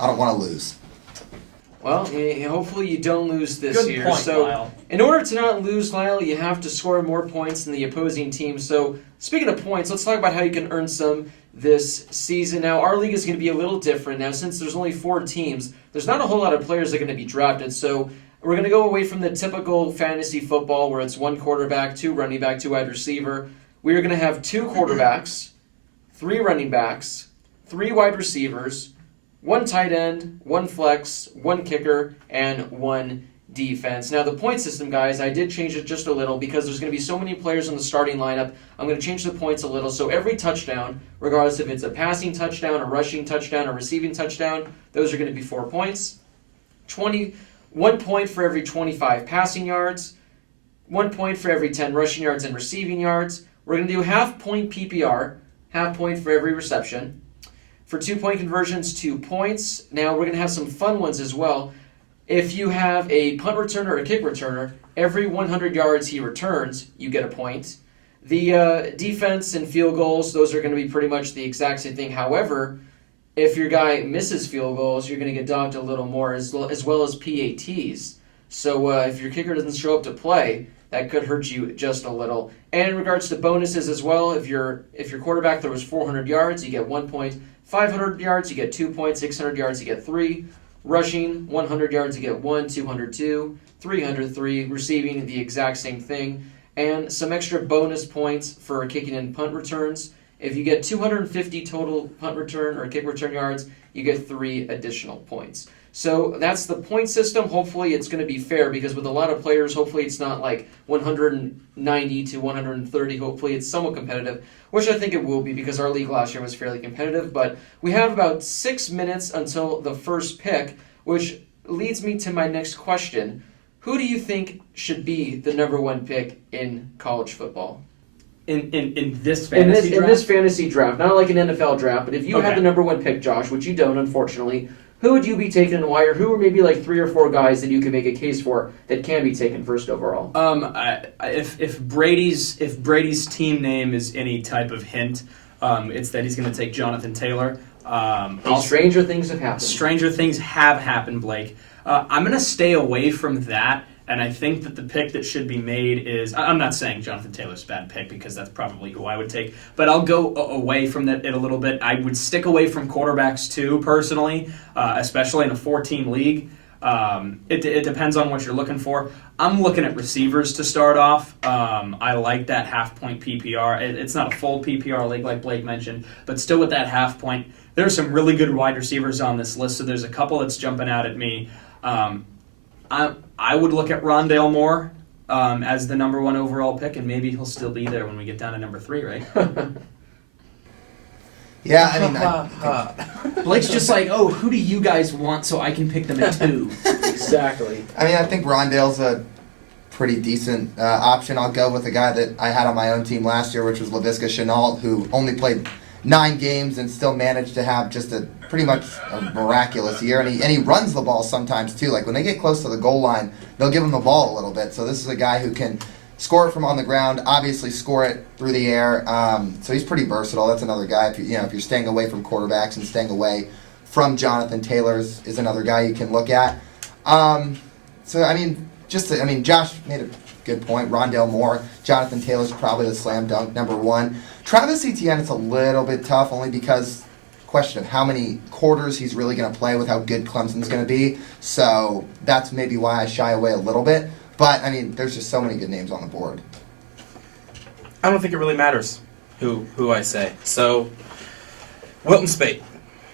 I don't want to lose. Well, hopefully you don't lose this Good year. point, So, Lyle. in order to not lose, Lyle, you have to score more points than the opposing team. So, speaking of points, let's talk about how you can earn some this season. Now, our league is going to be a little different. Now, since there's only 4 teams, there's not a whole lot of players that are going to be drafted. So, we're going to go away from the typical fantasy football where it's 1 quarterback, 2 running back, 2 wide receiver. We are going to have 2 quarterbacks, 3 running backs, 3 wide receivers, 1 tight end, 1 flex, 1 kicker, and 1 defense. Now, the point system, guys, I did change it just a little because there's going to be so many players in the starting lineup. I'm going to change the points a little. So every touchdown, regardless if it's a passing touchdown, a rushing touchdown, a receiving touchdown, those are going to be 4 points. 1 point for every 25 passing yards, 1 point for every 10 rushing yards and receiving yards. We're going to do half-point PPR, half point for every reception. For 2-point conversions, 2 points. Now, we're going to have some fun ones as well. If you have a punt returner or a kick returner, every 100 yards he returns, you get a point. The defense and field goals, those are going to be pretty much the exact same thing. However, if your guy misses field goals, you're going to get docked a little more, as well as PATs. So if your kicker doesn't show up to play, that could hurt you just a little. And in regards to bonuses as well, if your quarterback throws 400 yards, you get 1 point. 500 yards, you get 2 points. 600 yards, you get 3. Rushing, 100 yards, you get 1. 202, 303. Receiving, the exact same thing. And some extra bonus points for kicking and punt returns. If you get 250 total punt return or kick return yards, you get 3 additional points. So that's the point system. Hopefully it's going to be fair because with a lot of players, hopefully it's not like 190 to 130. Hopefully it's somewhat competitive, which I think it will be because our league last year was fairly competitive. But we have about 6 minutes until the first pick, which leads me to my next question. Who do you think should be the number 1 pick in college football? In this fantasy draft? In this fantasy draft, not like an NFL draft, but if you had Okay. the number 1 pick, Josh, which you don't, unfortunately, who would you be taking and why? Or who are maybe like 3 or 4 guys that you can make a case for that can be taken first overall? If Brady's team name is any type of hint, it's that he's going to take Jonathan Taylor. Stranger things have happened. Stranger things have happened, Blake. I'm going to stay away from that, and I think that the pick that should be made is... I'm not saying Jonathan Taylor's a bad pick because that's probably who I would take, but I'll go away from it a little bit. I would stick away from quarterbacks too, personally, especially in a 4-team league. It depends on what you're looking for. I'm looking at receivers to start off. I like that half-point PPR. It's not a full PPR league like Blake mentioned, but still with that half-point. There's some really good wide receivers on this list, so there's a couple that's jumping out at me. I would look at Rondell Moore as the number 1 overall pick, and maybe he'll still be there when we get down to number 3, right? Yeah, I mean, Blake's just like, oh, who do you guys want so I can pick them at 2? Exactly. I think Rondell's a pretty decent option. I'll go with a guy that I had on my own team last year, which was Laviska Shenault, who only played 9 games and still managed to have just a pretty much a miraculous year. And he runs the ball sometimes too. Like when they get close to the goal line, they'll give him the ball a little bit. So this is a guy who can score it from on the ground, obviously score it through the air. So he's pretty versatile. That's another guy. If you're staying away from quarterbacks and staying away from Jonathan Taylor is another guy you can look at. Josh made a good point. Rondell Moore, Jonathan Taylor's probably the slam dunk number 1. Travis Etienne, it's a little bit tough only because question of how many quarters he's really going to play with how good Clemson's going to be. So that's maybe why I shy away a little bit. But, there's just so many good names on the board. I don't think it really matters who I say. So, Wilton Spate.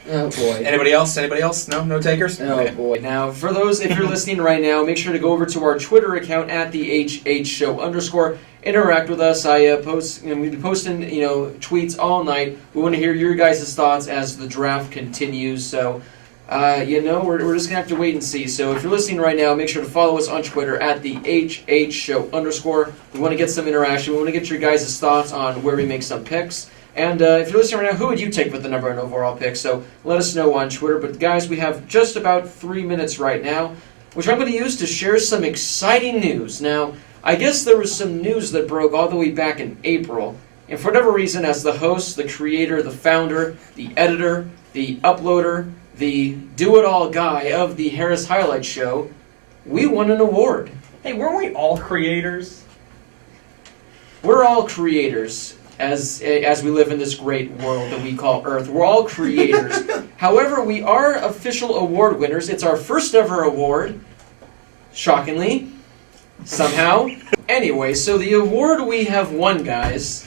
Oh, boy. Anybody else? No takers? Oh, Okay. boy. Now, for those, if you're listening right now, make sure to go over to our Twitter account at the @HHShow_. Interact with us. I post, we've been posting, tweets all night. We want to hear your guys' thoughts as the draft continues. So, we're just going to have to wait and see. So if you're listening right now, make sure to follow us on Twitter at the @HHShow_. We want to get some interaction. We want to get your guys' thoughts on where we make some picks. And if you're listening right now, who would you take with the number 1 overall pick? So let us know on Twitter. But guys, we have just about 3 minutes right now, which I'm going to use to share some exciting news. Now, I guess there was some news that broke all the way back in April. And for whatever reason, as the host, the creator, the founder, the editor, the uploader, the do-it-all guy of the Harris Highlight Show, we won an award. Hey, weren't we all creators? We're all creators as we live in this great world that we call Earth. We're all creators. However, we are official award winners. It's our first ever award, shockingly, somehow. Anyway, so the award we have won, guys,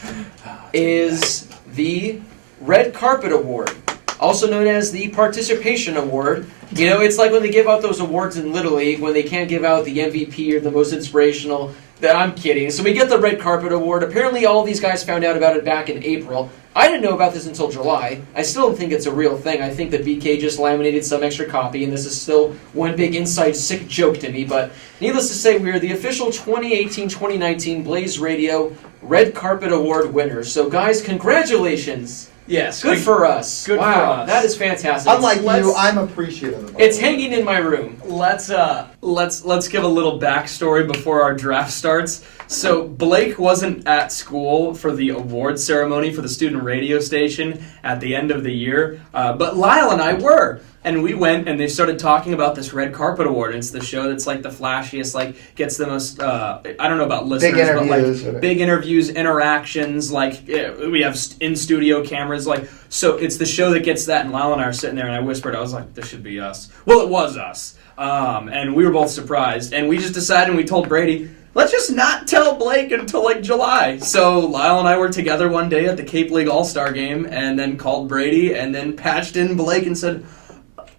is the Red Carpet Award, also known as the Participation Award. You know, it's like when they give out those awards in Little League, when they can't give out the MVP or the most inspirational. I'm kidding. So we get the Red Carpet Award. Apparently all these guys found out about it back in April. I didn't know about this until July. I still don't think it's a real thing. I think that BK just laminated some extra copy, and this is still one big inside sick joke to me. But needless to say, we are the official 2018-2019 Blaze Radio Red Carpet Award winners. So guys, congratulations. Yes. Good for us. Good wow, for us. That is fantastic. Unlike you, I'm appreciative of it. It's hanging in my room. Let's give a little backstory before our draft starts. So Blake wasn't at school for the award ceremony for the student radio station at the end of the year, but Lyle and I were. And we went and they started talking about this Red Carpet Award. It's the show that's like the flashiest, like gets the most, I don't know about listeners, Big interviews. but like big interviews, interactions, like we have in-studio cameras. Like, so it's the show that gets that. And Lyle and I are sitting there and I whispered, I was like, this should be us. Well, it was us. And we were both surprised. And we just decided and we told Brady, let's just not tell Blake until like July. So Lyle and I were together one day at the Cape League All-Star game and then called Brady and then patched in Blake and said,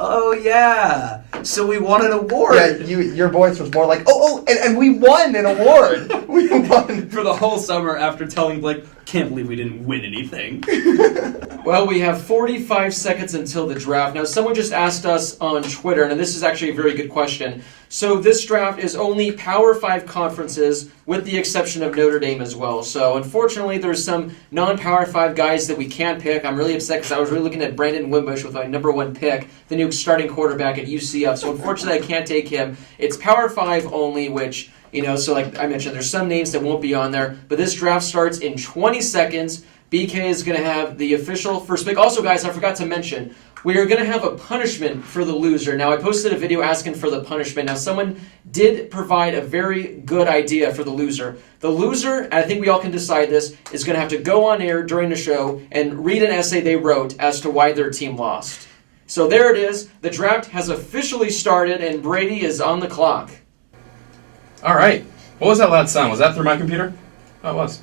oh yeah, so we won an award. Yeah, your voice was more like, and we won an award. We won. For the whole summer after telling Blake, can't believe we didn't win anything. Well, we have 45 seconds until the draft. Now, someone just asked us on Twitter, and this is actually a very good question. So this draft is only Power 5 conferences with the exception of Notre Dame as well. So unfortunately, there's some non-Power 5 guys that we can't pick. I'm really upset because I was really looking at Brandon Wimbush with my number 1 pick, the new starting quarterback at UCF. So unfortunately, I can't take him. It's Power 5 only, which, you know, so like I mentioned, there's some names that won't be on there. But this draft starts in 20 seconds. BK is going to have the official first pick. Also, guys, I forgot to mention, we are going to have a punishment for the loser. Now, I posted a video asking for the punishment. Now, someone did provide a very good idea for the loser. The loser, and I think we all can decide this, is going to have to go on air during the show and read an essay they wrote as to why their team lost. So there it is. The draft has officially started, and Brady is on the clock. All right. What was that loud sound? Was that through my computer? Oh, it was.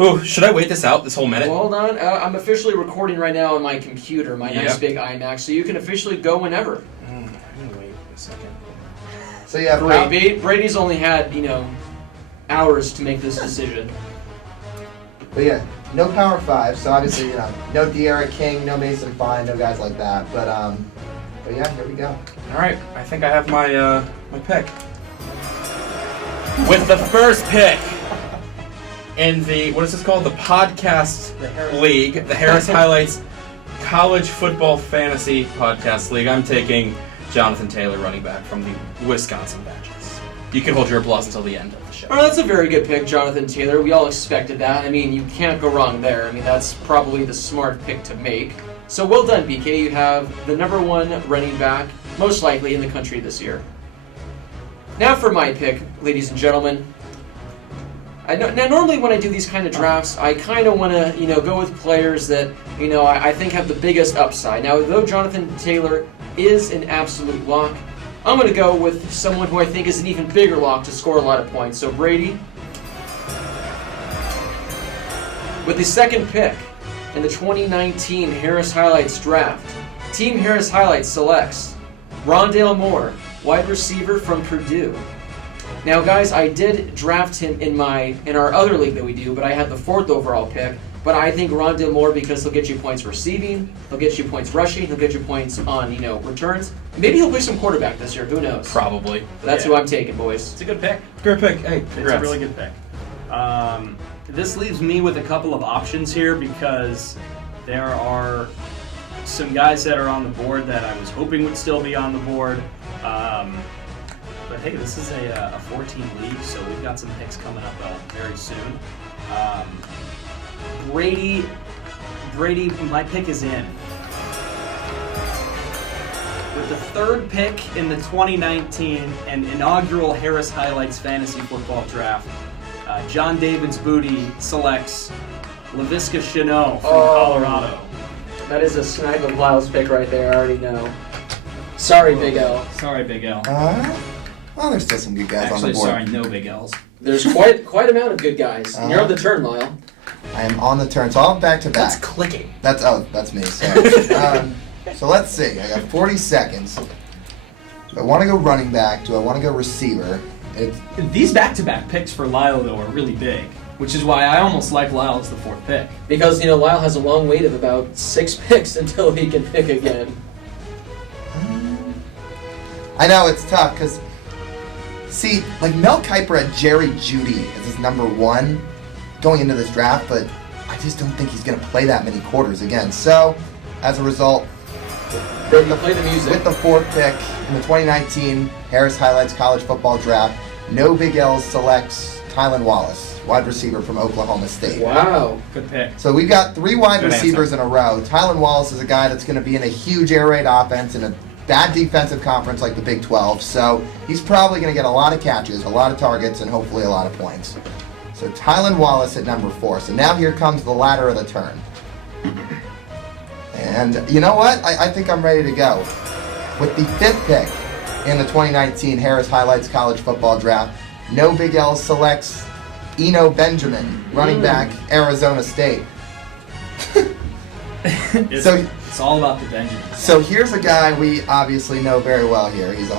Ooh, should I wait this out, this whole minute? Well, hold on. I'm officially recording right now on my computer, my nice Yep. big iMac, so you can officially go whenever. I'm gonna wait a second. So yeah, Brady's only had, you know, hours to make this decision. but yeah, no Power 5. So obviously, you know, no De'Ara King, no Mason Fine, no guys like that. But yeah, here we go. All right, I think I have my my pick. With the first pick in the, what is this called? The Podcast League, the Harris Highlights College Football Fantasy Podcast League. I'm taking Jonathan Taylor, running back from the Wisconsin Badgers. You can hold your applause until the end of the show. Oh, that's a very good pick, Jonathan Taylor. We all expected that. I mean, you can't go wrong there. I mean, that's probably the smart pick to make. So well done, BK. You have the number 1 running back, most likely in the country this year. Now for my pick, ladies and gentlemen. Now, normally when I do these kind of drafts, I kind of want to, you know, go with players that, you know, I think have the biggest upside. Now, though Jonathan Taylor is an absolute lock, I'm going to go with someone who I think is an even bigger lock to score a lot of points. So Brady, with the second pick in the 2019 Harris Highlights draft, Team Harris Highlights selects Rondell Moore, wide receiver from Purdue. Now, guys, I did draft him in our other league that we do, but I had the 4th overall pick. But I think Rondell Moore, because he'll get you points receiving, he'll get you points rushing, he'll get you points on, you know, returns. Maybe he'll play some quarterback this year. Who knows? Probably. But that's who I'm taking, boys. It's a good pick. Great pick. Hey, It's congrats. a really good pick. This leaves me with a couple of options here because there are some guys that are on the board that I was hoping would still be on the board. But hey, this is a 14 league, so we've got some picks coming up very soon. Brady, my pick is in. the third pick in the 2019 and inaugural Harris Highlights Fantasy Football Draft, John David's Booty selects Laviska Shenault from Colorado. That is a snipe of Lyle's pick right there, I already know. Sorry, Big L. Sorry, Big L. Well, there's still some good guys on the Actually, board. sorry, no Big L's. There's quite amount of good guys. You're on the turn, Lyle. I am on the turn, so I'm back to That's back. clicking. That's me. Sorry. So let's see. I got 40 seconds. Do I want to go running back? Do I want to go receiver? These back-to-back picks for Lyle, though, are really big, which is why I almost like Lyle as the fourth pick. Because, Lyle has a long wait of about 6 picks until he can pick again. I know it's tough because, see, like Mel Kiper had Jerry Jeudy as his number 1 going into this draft, but I just don't think he's going to play that many quarters again. So, as a result, Play the music. with the 4th pick in the 2019 Harris Highlights College Football Draft, No Big L's selects Tylan Wallace, wide receiver from Oklahoma State. Wow. Good pick. So we've got 3 wide Good receivers in a row. Tylan Wallace is a guy that's going to be in a huge air raid offense in a bad defensive conference like the Big 12. So he's probably going to get a lot of catches, a lot of targets, and hopefully a lot of points. So Tylan Wallace at number 4. So now here comes the ladder of the turn. And you know what? I think I'm ready to go. With the 5th pick in the 2019 Harris Highlights College Football Draft, No Big L selects Eno Benjamin, running back, Arizona State. It's all about the Benjamin. So here's a guy we obviously know very well here. He's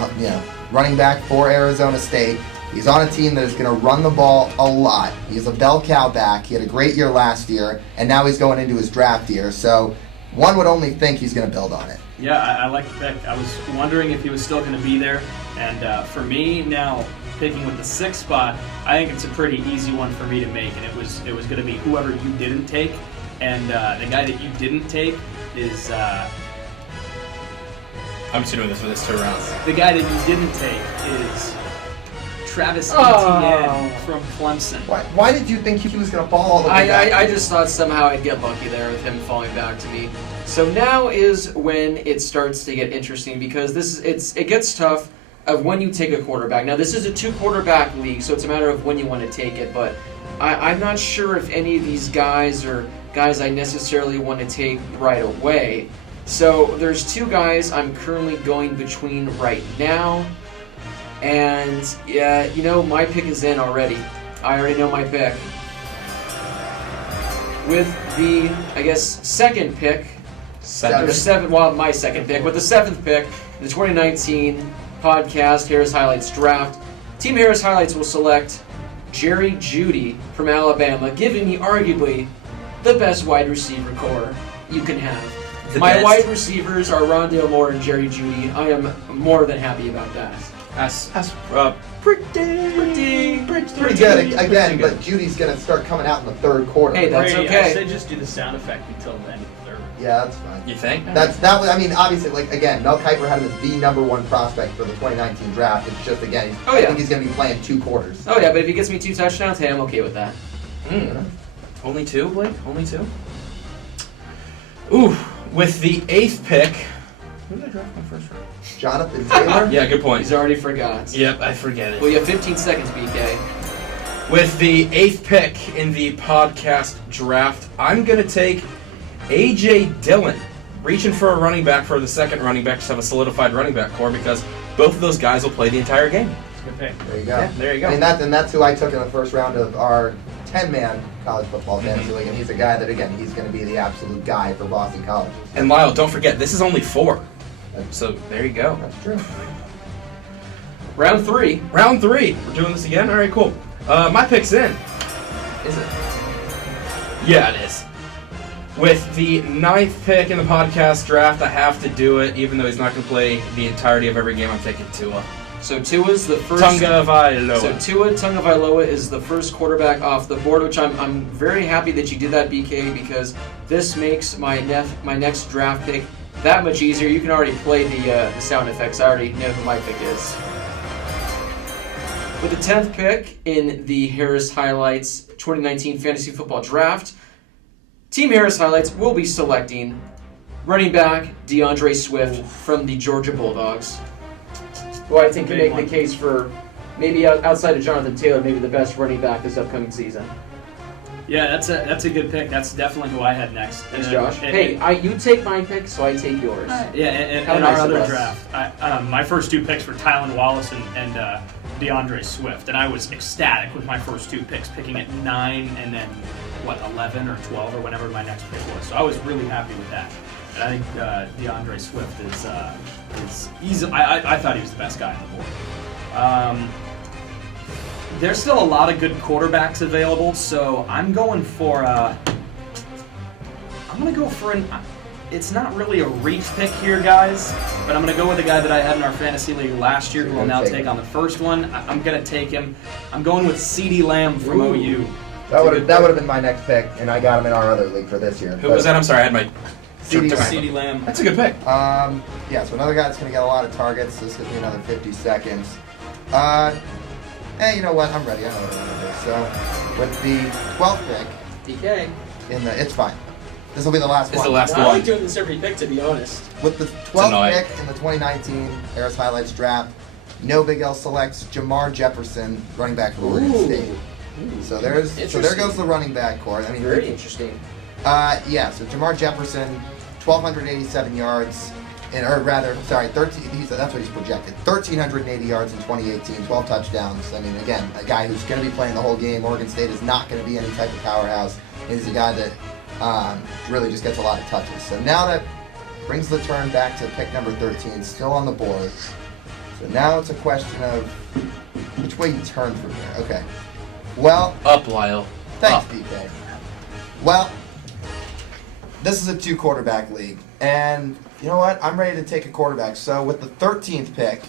running back for Arizona State. He's on a team that is going to run the ball a lot. He's a bell cow back. He had a great year last year, and now he's going into his draft year. So one would only think he's going to build on it. Yeah, I like the pick. I was wondering if he was still going to be there. And for me, now picking with the 6th spot, I think it's a pretty easy one for me to make. And it was going to be whoever you didn't take. And the guy that you didn't take is... I'm just doing this for this 2 rounds. The guy that you didn't take is Travis Etienne from Clemson. Why did you think he was going to fall all the way back? I just thought somehow I'd get lucky there with him falling back to me. So now is when it starts to get interesting because it gets tough of when you take a quarterback. Now this is a 2-quarterback league, so it's a matter of when you want to take it. But I'm not sure if any of these guys are guys I necessarily want to take right away. So there's 2 guys I'm currently going between right now. And yeah, my pick is in already. I already know my pick. With the, second pick, my second pick, with the 7th pick, the 2019 podcast Harris Highlights Draft, Team Harris Highlights will select Jerry Jeudy from Alabama, giving me arguably the best wide receiver core you can have. My wide receivers are Rondell Moore and Jerry Jeudy. I am more than happy about that. That's pretty good again, but Judy's going to start coming out in the 3rd quarter. Hey, that's okay. I say just do the sound effect until the end of the 3rd. Yeah, that's fine. You think? Obviously, Mel Kiper had him as the number 1 prospect for the 2019 draft. It's just, again, I think he's going to be playing 2 quarters. Oh, yeah, but if he gets me 2 touchdowns, hey, I'm okay with that. Only 2, Blake? Only 2? Ooh, with the 8th pick... Who did I draft my first round? Jonathan Taylor? Yeah, good point. He's already forgot. Yep, I forget it. Well, you have 15 seconds, BK. With the 8th pick in the podcast draft, I'm going to take A.J. Dillon. Reaching for a running back for the 2nd running back, just have a solidified running back core because both of those guys will play the entire game. Good pick. There you go. Yeah, there you go. And that's who I took in the first round of our 10-man college football fantasy league, and he's a guy that, again, he's going to be the absolute guy for Boston College. And Lyle, don't forget, this is only 4. So there you go. That's true. Round 3. Round 3. We're doing this again? All right, cool. My pick's in. Is it? Yeah, it is. With the 9th pick in the podcast draft, I have to do it, even though he's not going to play the entirety of every game. I'm taking Tua. So Tua's the first. Tagovailoa. So Tua Tagovailoa is the first quarterback off the board, which I'm very happy that you did that, BK, because this makes my next draft pick that much easier. You can already play the sound effects. I already know who my pick is. With the 10th pick in the Harris Highlights 2019 Fantasy Football Draft, Team Harris Highlights will be selecting running back DeAndre Swift from the Georgia Bulldogs, who I think can make the case for maybe outside of Jonathan Taylor, maybe the best running back this upcoming season. Yeah, that's a good pick. That's definitely who I had next. Thanks, Josh. You take my pick, so I take yours. Yeah, and How in nice our of other us. draft, my first 2 picks were Tylan Wallace and DeAndre Swift, and I was ecstatic with my first 2 picks, picking at 9 and then 11 or 12 or whenever my next pick was. So I was really happy with that. And I think DeAndre Swift is easy. I thought he was the best guy on the board. There's still a lot of good quarterbacks available, so I'm going for it's not really a reach pick here, guys, but I'm going to go with a guy that I had in our fantasy league last year who will now take on the first one. I'm going to take him. I'm going with CeeDee Lamb from OU. That would have been my next pick, and I got him in our other league for this year. Who was that? I'm sorry, I had my... CeeDee Lamb. That's a good pick. Yeah, so another guy that's going to get a lot of targets. This gives me another 50 seconds. Hey, you know what? I'm ready. I know what I'm going to do. So, with the 12th pick, DK. it's fine. This will be the last It's one. the last I one. like doing this every pick, to be honest. With the 12th pick in the 2019 Harris Highlights draft, No Big L selects Jamar Jefferson, running back from Oregon State. So there goes the running back core. I mean, Very interesting. Yeah. So Jamar Jefferson, 1,287 yards, that's what he's projected. 1,380 yards in 2018, 12 touchdowns. I mean, again, a guy who's going to be playing the whole game. Oregon State is not going to be any type of powerhouse. He's a guy that really just gets a lot of touches. So now that brings the turn back to pick number 13, still on the board. So now it's a question of which way you turn from here. Okay. Well, Up, Lyle. thanks, Up. DK. Well, this is a 2-quarterback league, and you know what? I'm ready to take a quarterback. So with the 13th pick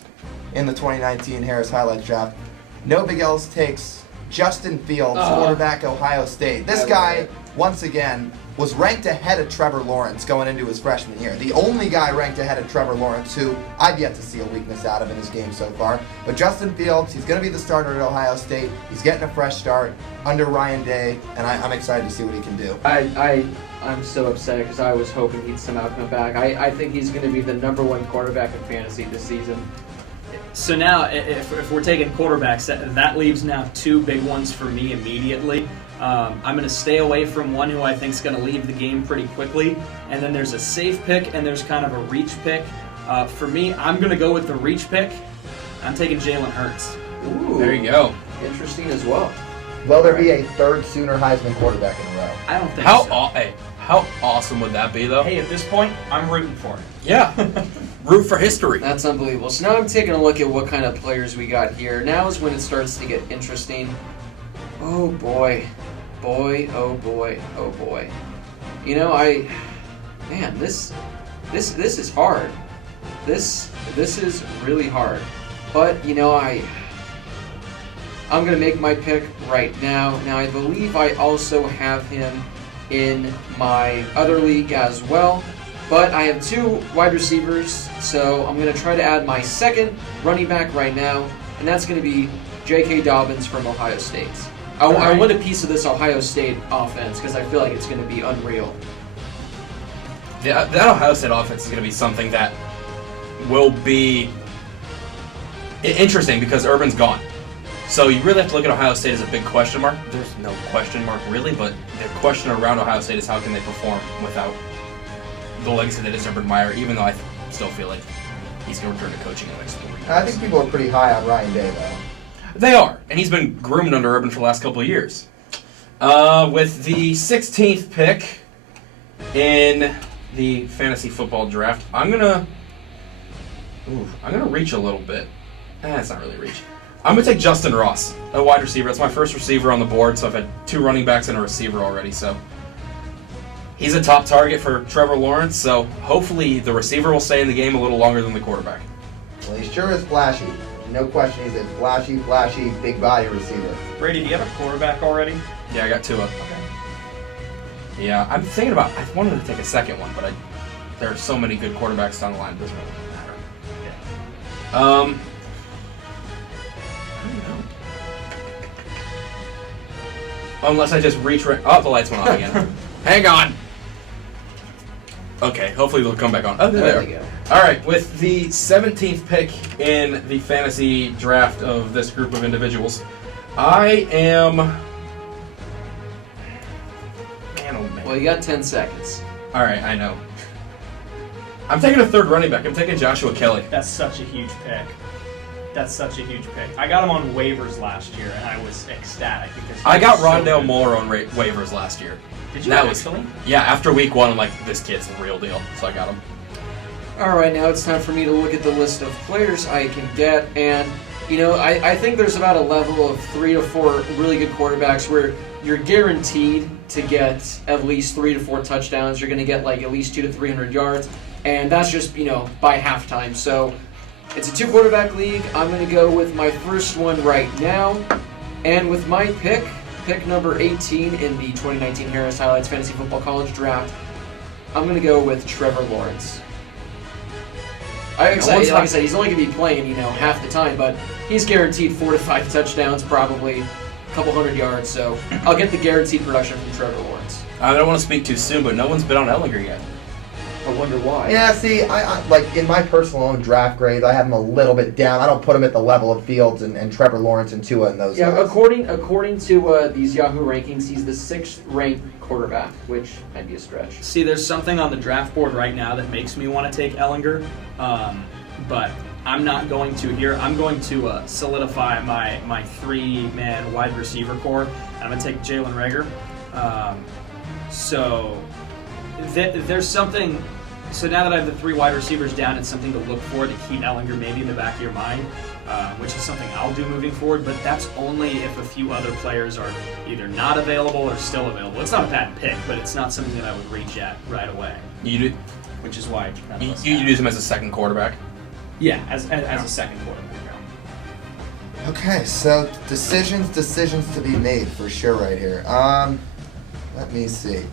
in the 2019 Harris Highlights draft, No Big L's takes Justin Fields, quarterback, Ohio State. This guy, once again, was ranked ahead of Trevor Lawrence going into his freshman year. The only guy ranked ahead of Trevor Lawrence who I've yet to see a weakness out of in his game so far. But Justin Fields, he's going to be the starter at Ohio State. He's getting a fresh start under Ryan Day, and I'm excited to see what he can do. I'm so upset because I was hoping he'd somehow come back. I think he's going to be the #1 quarterback in fantasy this season. So now, if we're taking quarterbacks, that leaves now 2 big ones for me immediately. I'm going to stay away from one who I think is going to leave the game pretty quickly. And then there's a safe pick, and there's kind of a reach pick. For me, I'm going to go with the reach pick. I'm taking Jalen Hurts. Ooh, There you go. interesting as well. Will there be a third Sooner Heisman quarterback in a row? I don't think so. How awesome would that be, though? Hey, at this point, I'm rooting for it. Yeah. Root for history. That's unbelievable. So now I'm taking a look at what kind of players we got here. Now is when it starts to get interesting. Oh boy. Boy, oh boy, oh boy. You know, this is hard. This is really hard. But, you know, I'm going to make my pick right now. Now, I believe I also have him in my other league as well. But I have 2 wide receivers, so I'm going to try to add my second running back right now, and that's going to be J.K. Dobbins from Ohio State. I want a piece of this Ohio State offense because I feel like it's going to be unreal. That Ohio State offense is going to be something that will be interesting because Urban's gone. So you really have to look at Ohio State as a big question mark. There's no question mark really, but the question around Ohio State is how can they perform without the legacy that is Urban Meyer, even though I still feel like he's going to return to coaching in the next 3 years. I think people are pretty high on Ryan Day, though. They are, and he's been groomed under Urban for the last couple of years. With the 16th pick in the fantasy football draft, I'm gonna reach a little bit. It's not really reach. I'm gonna take Justin Ross, a wide receiver. That's my first receiver on the board, so I've had 2 running backs and a receiver already. So he's a top target for Trevor Lawrence. So hopefully the receiver will stay in the game a little longer than the quarterback. Well, he sure is flashy. No question, he's a flashy, big body receiver. Brady, do you have a quarterback already? Yeah, I got 2 up. Okay. Yeah, I'm thinking about. I wanted to take a second one, but there are so many good quarterbacks down the line. It doesn't really matter. I don't know. Unless I just reach right. Oh, the lights went off again. Hang on. Okay, hopefully they'll come back on. Oh, There there. we go. All right, with the 17th pick in the fantasy draft of this group of individuals, I am... Man, oh man. Well, you got 10 seconds. All right, I know. I'm taking a third running back. I'm taking Joshua Kelly. That's such a huge pick. That's such a huge pick. I got him on waivers last year, and I was ecstatic because he I got was so Rondell good. Moore on waivers last year. Did you That was actually? Yeah, after week 1, I'm like, this kid's the real deal. So I got him. All right, now it's time for me to look at the list of players I can get, and I think there's about a level of 3 to 4 really good quarterbacks where you're guaranteed to get at least 3 to 4 touchdowns. You're going to get like at least 200 to 300 yards, and that's just by halftime. So it's a 2 quarterback league. I'm going to go with my first one right now, and with my pick number 18 in the 2019 Harris Highlights Fantasy Football College Draft, I'm going to go with Trevor Lawrence. Like I said, he's only going to be playing, half the time, but he's guaranteed 4 to 5 touchdowns, probably a couple hundred yards. So I'll get the guaranteed production from Trevor Lawrence. I don't want to speak too soon, but no one's been on Ellinger yet. I wonder why. Yeah, see, I like in my personal own draft grades, I have him a little bit down. I don't put him at the level of Fields and Trevor Lawrence and Tua and those Yeah, guys. according to these Yahoo rankings, he's the 6th ranked quarterback, which might be a stretch. See, there's something on the draft board right now that makes me want to take Ellinger, but I'm not going to here. I'm going to solidify my 3-man wide receiver core, and I'm going to take Jalen Reagor. There's something. So now that I have the 3 wide receivers down, it's something to look for to keep Ellinger maybe in the back of your mind, which is something I'll do moving forward. But that's only if a few other players are either not available or still available. It's not a bad pick, but it's not something that I would reach at right away. You do, Which is why none of you, us you have. use him as a second quarterback. Yeah, as a second quarterback. Okay, so decisions to be made for sure right here. Let me see.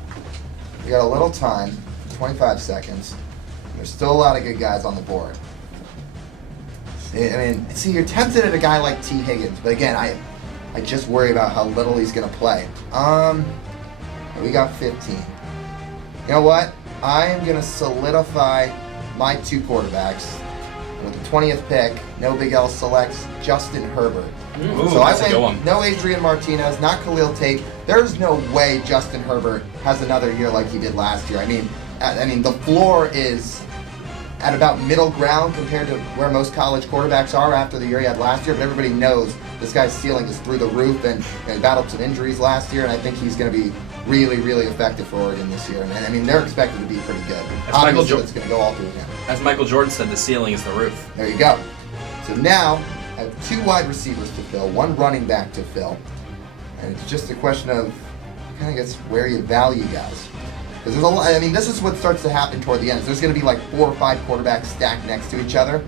We got a little time, 25 seconds. There's still a lot of good guys on the board. See, you're tempted at a guy like T. Higgins, but again, I just worry about how little he's gonna play. We got 15. You know what? I am gonna solidify my 2 quarterbacks. With the 20th pick, No Big L selects Justin Herbert. Ooh, So I that's a good went one. no Adrian Martinez, not Khalil Tate. There's no way Justin Herbert has another year like he did last year. I mean, the floor is at about middle ground compared to where most college quarterbacks are after the year he had last year. But everybody knows this guy's ceiling is through the roof, and he battled some injuries last year, and I think he's going to be really, really effective for Oregon this year. And I mean, they're expected to be pretty good. Obviously, it's going to go all through him. As Michael Jordan said, the ceiling is the roof. There you go. So now I have 2 wide receivers to fill, 1 running back to fill, and it's just a question of kind of guess where you value guys. Because there's a lot. I mean, this is what starts to happen toward the end. There's going to be like 4 or 5 quarterbacks stacked next to each other.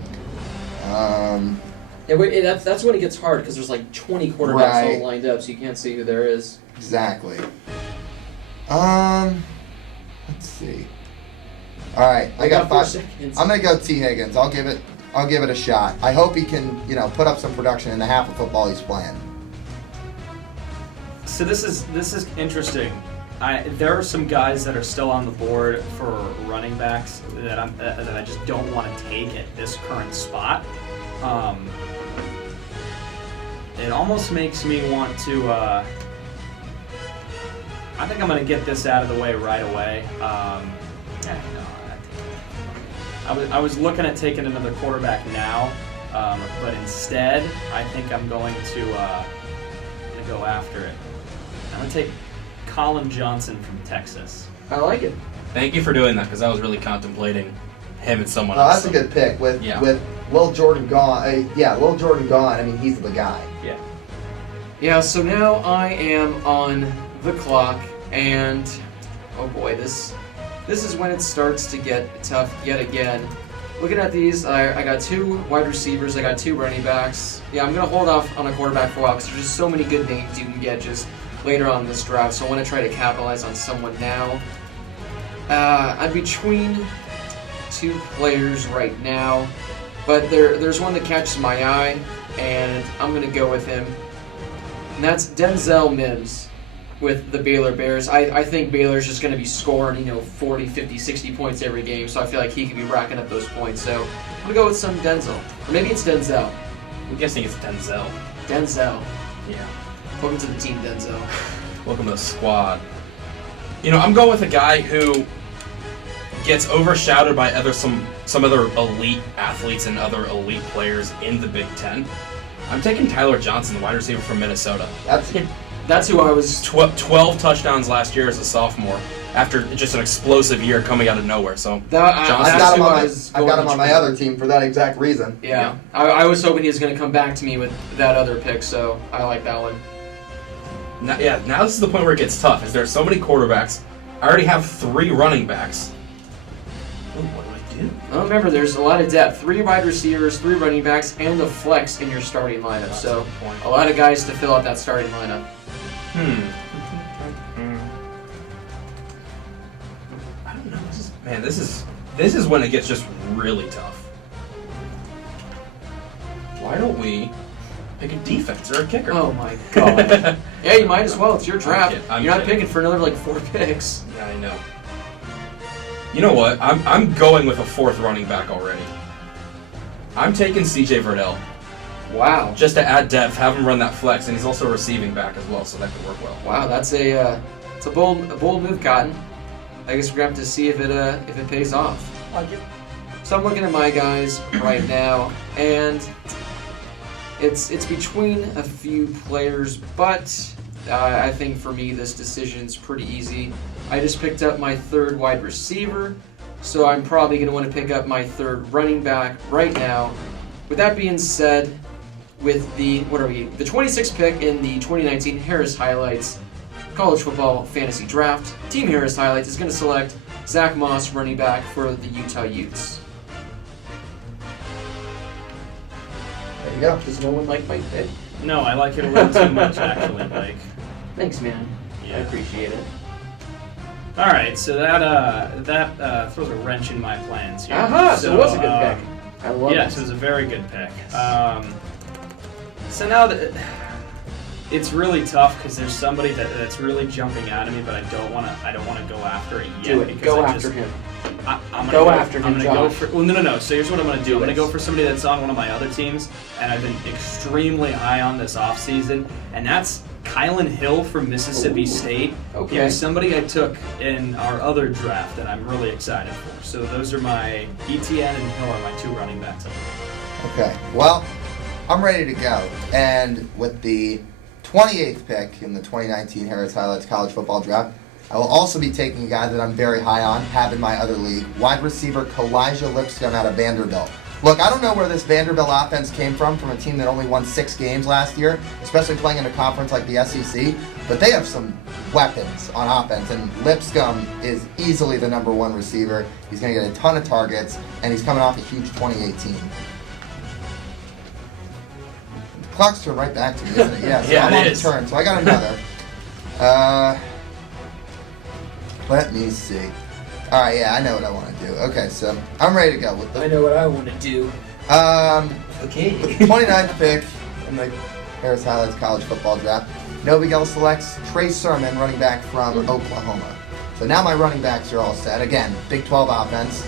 Yeah, that's when it gets hard because there's like 20 quarterbacks Right. all lined up, so you can't see who there is. Exactly. Let's see. All right, I got 4 5. seconds. I'm gonna go T. Higgins. I'll give it a shot. I hope he can, put up some production in the half of football he's playing. So this is interesting. There are some guys that are still on the board for running backs that I just don't want to take at this current spot. It almost makes me want to. I think I'm going to get this out of the way right away. I was looking at taking another quarterback now, but instead I think I'm going to go after it. I'm going to take Colin Johnson from Texas. I like it. Thank you for doing that, because I was really contemplating him and someone Oh, else. that's a good pick. With Yeah. Lil Jordan gone. Lil Jordan gone. I mean, he's the guy. Yeah. Yeah, so now I am on the clock, and oh boy, this is when it starts to get tough yet again. Looking at these, I got 2 wide receivers, I got 2 running backs. Yeah, I'm going to hold off on a quarterback for a while because there's just so many good names you can get just later on in this draft, so I want to try to capitalize on someone now. I'm between 2 players right now, but there's one that catches my eye, and I'm going to go with him. And that's Denzel Mims. with the Baylor Bears. I think Baylor's just going to be scoring, 40, 50, 60 points every game, so I feel like he could be racking up those points. So I'm going to go with some Denzel. Or maybe it's Denzel. I'm guessing it's Denzel. Denzel. Yeah. Welcome to the team, Denzel. Welcome to the squad. I'm going with a guy who gets overshadowed by some other elite athletes and other elite players in the Big Ten. I'm taking Tyler Johnson, the wide receiver from Minnesota. That's who I was... 12 touchdowns last year as a sophomore after just an explosive year coming out of nowhere. So I've got him on my other team for that exact reason. Yeah. I was hoping he was going to come back to me with that other pick, so I like that one. Now this is the point where it gets tough. Is there so many quarterbacks? I already have 3 running backs. Ooh, what do I do? Well, remember, there's a lot of depth. 3 wide receivers, 3 running backs, and a flex in your starting lineup. That's So a good point. a lot of guys to fill out that starting lineup. I don't know. This is when it gets just really tough. Why don't we pick a defense or a kicker? Oh my god. Yeah, you might as well. It's your draft. I'm You're not kidding. picking for another 4 picks. Yeah, I know. You know what? I'm going with a 4th running back already. I'm taking CJ Verdell. Wow. Just to add depth, have him run that flex, and he's also a receiving back as well, so that could work well. Wow, that's a bold move, Cotton. I guess we're gonna have to see if it pays off. So I'm looking at my guys right now, and it's between a few players, but I think for me this decision's pretty easy. I just picked up my 3rd wide receiver, so I'm probably gonna want to pick up my 3rd running back right now. With that being said, with the 26th pick in the 2019 Harris Highlights College Football Fantasy Draft, Team Harris Highlights is going to select Zach Moss, running back for the Utah Utes. There you go. Does no one like my pick? No, I like it a little too much, actually. Thanks, man. Yeah. I appreciate it. All right, so that throws a wrench in my plans here. Aha! So it was a good pick. I love it. Yes, it was a very good pick. So now it's really tough because there's somebody that's really jumping out at me, but I don't want to go after it yet. Do it. Because Go after him. I'm Go gonna after him, I'm gonna go Josh. for. Well, no. So here's what I'm gonna do. I'm gonna this. go for somebody that's on one of my other teams, and I've been extremely high on this offseason, and that's Kylan Hill from Mississippi Ooh. State. Okay. He was somebody I took in our other draft that I'm really excited for. So those are my ETN and Hill are my 2 running backs. Okay, well, I'm ready to go. And with the 28th pick in the 2019 Harris Highlights College Football Draft, I will also be taking a guy that I'm very high on, have in my other league, wide receiver Kalijah Lipscomb out of Vanderbilt. Look, I don't know where this Vanderbilt offense came from a team that only won 6 games last year, especially playing in a conference like the SEC, but they have some weapons on offense, and Lipscomb is easily the number 1 receiver. He's going to get a ton of targets, and he's coming off a huge 2018. The clock's turned right back to me, isn't it? Yeah, so Yeah, I'm it on is. the turn, so I got another. Let me see. All right, yeah, I know what I want to do. Okay, so I'm ready to go with I the know what I want to do. Okay. with the 29th pick in the Harris Highlights College Football Draft. Novigel selects Trey Sermon, running back from Oklahoma. So now my running backs are all set. Again, Big 12 offense.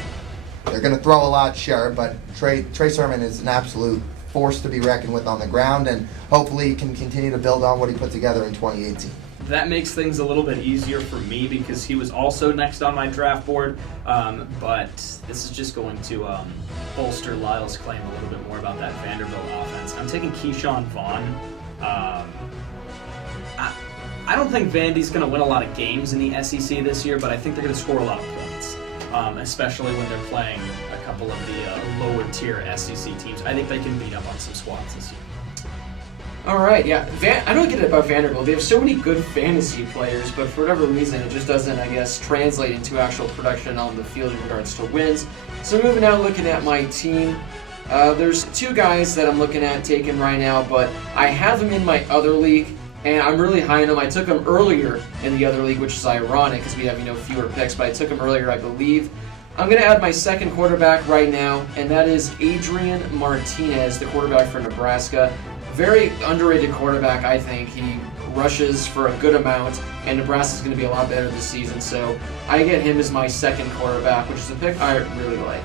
They're going to throw a lot, sure, but Trey Sermon is an absolute force to be reckoned with on the ground, and hopefully he can continue to build on what he put together in 2018. That makes things a little bit easier for me because he was also next on my draft board. But this is just going to bolster Lyle's claim a little bit more about that Vanderbilt offense. I'm taking Keyshawn Vaughn. I don't think Vandy's going to win a lot of games in the SEC this year, but I think they're going to score a lot of points, especially when they're playing a couple of the lower tier SEC teams. I think they can beat up on some squads this year. All right, yeah. I don't get it about Vanderbilt. They have so many good fantasy players, but for whatever reason, it just doesn't, I guess, translate into actual production on the field in regards to wins. So moving now, looking at my team, there's 2 guys that I'm looking at taking right now, but I have them in my other league, and I'm really high on them. I took them earlier in the other league, which is ironic because we have fewer picks, but I took them earlier, I believe. I'm going to add my 2nd quarterback right now, and that is Adrian Martinez, the quarterback for Nebraska. Very underrated quarterback, I think. He rushes for a good amount, and Nebraska's going to be a lot better this season. So I get him as my second quarterback, which is a pick I really like.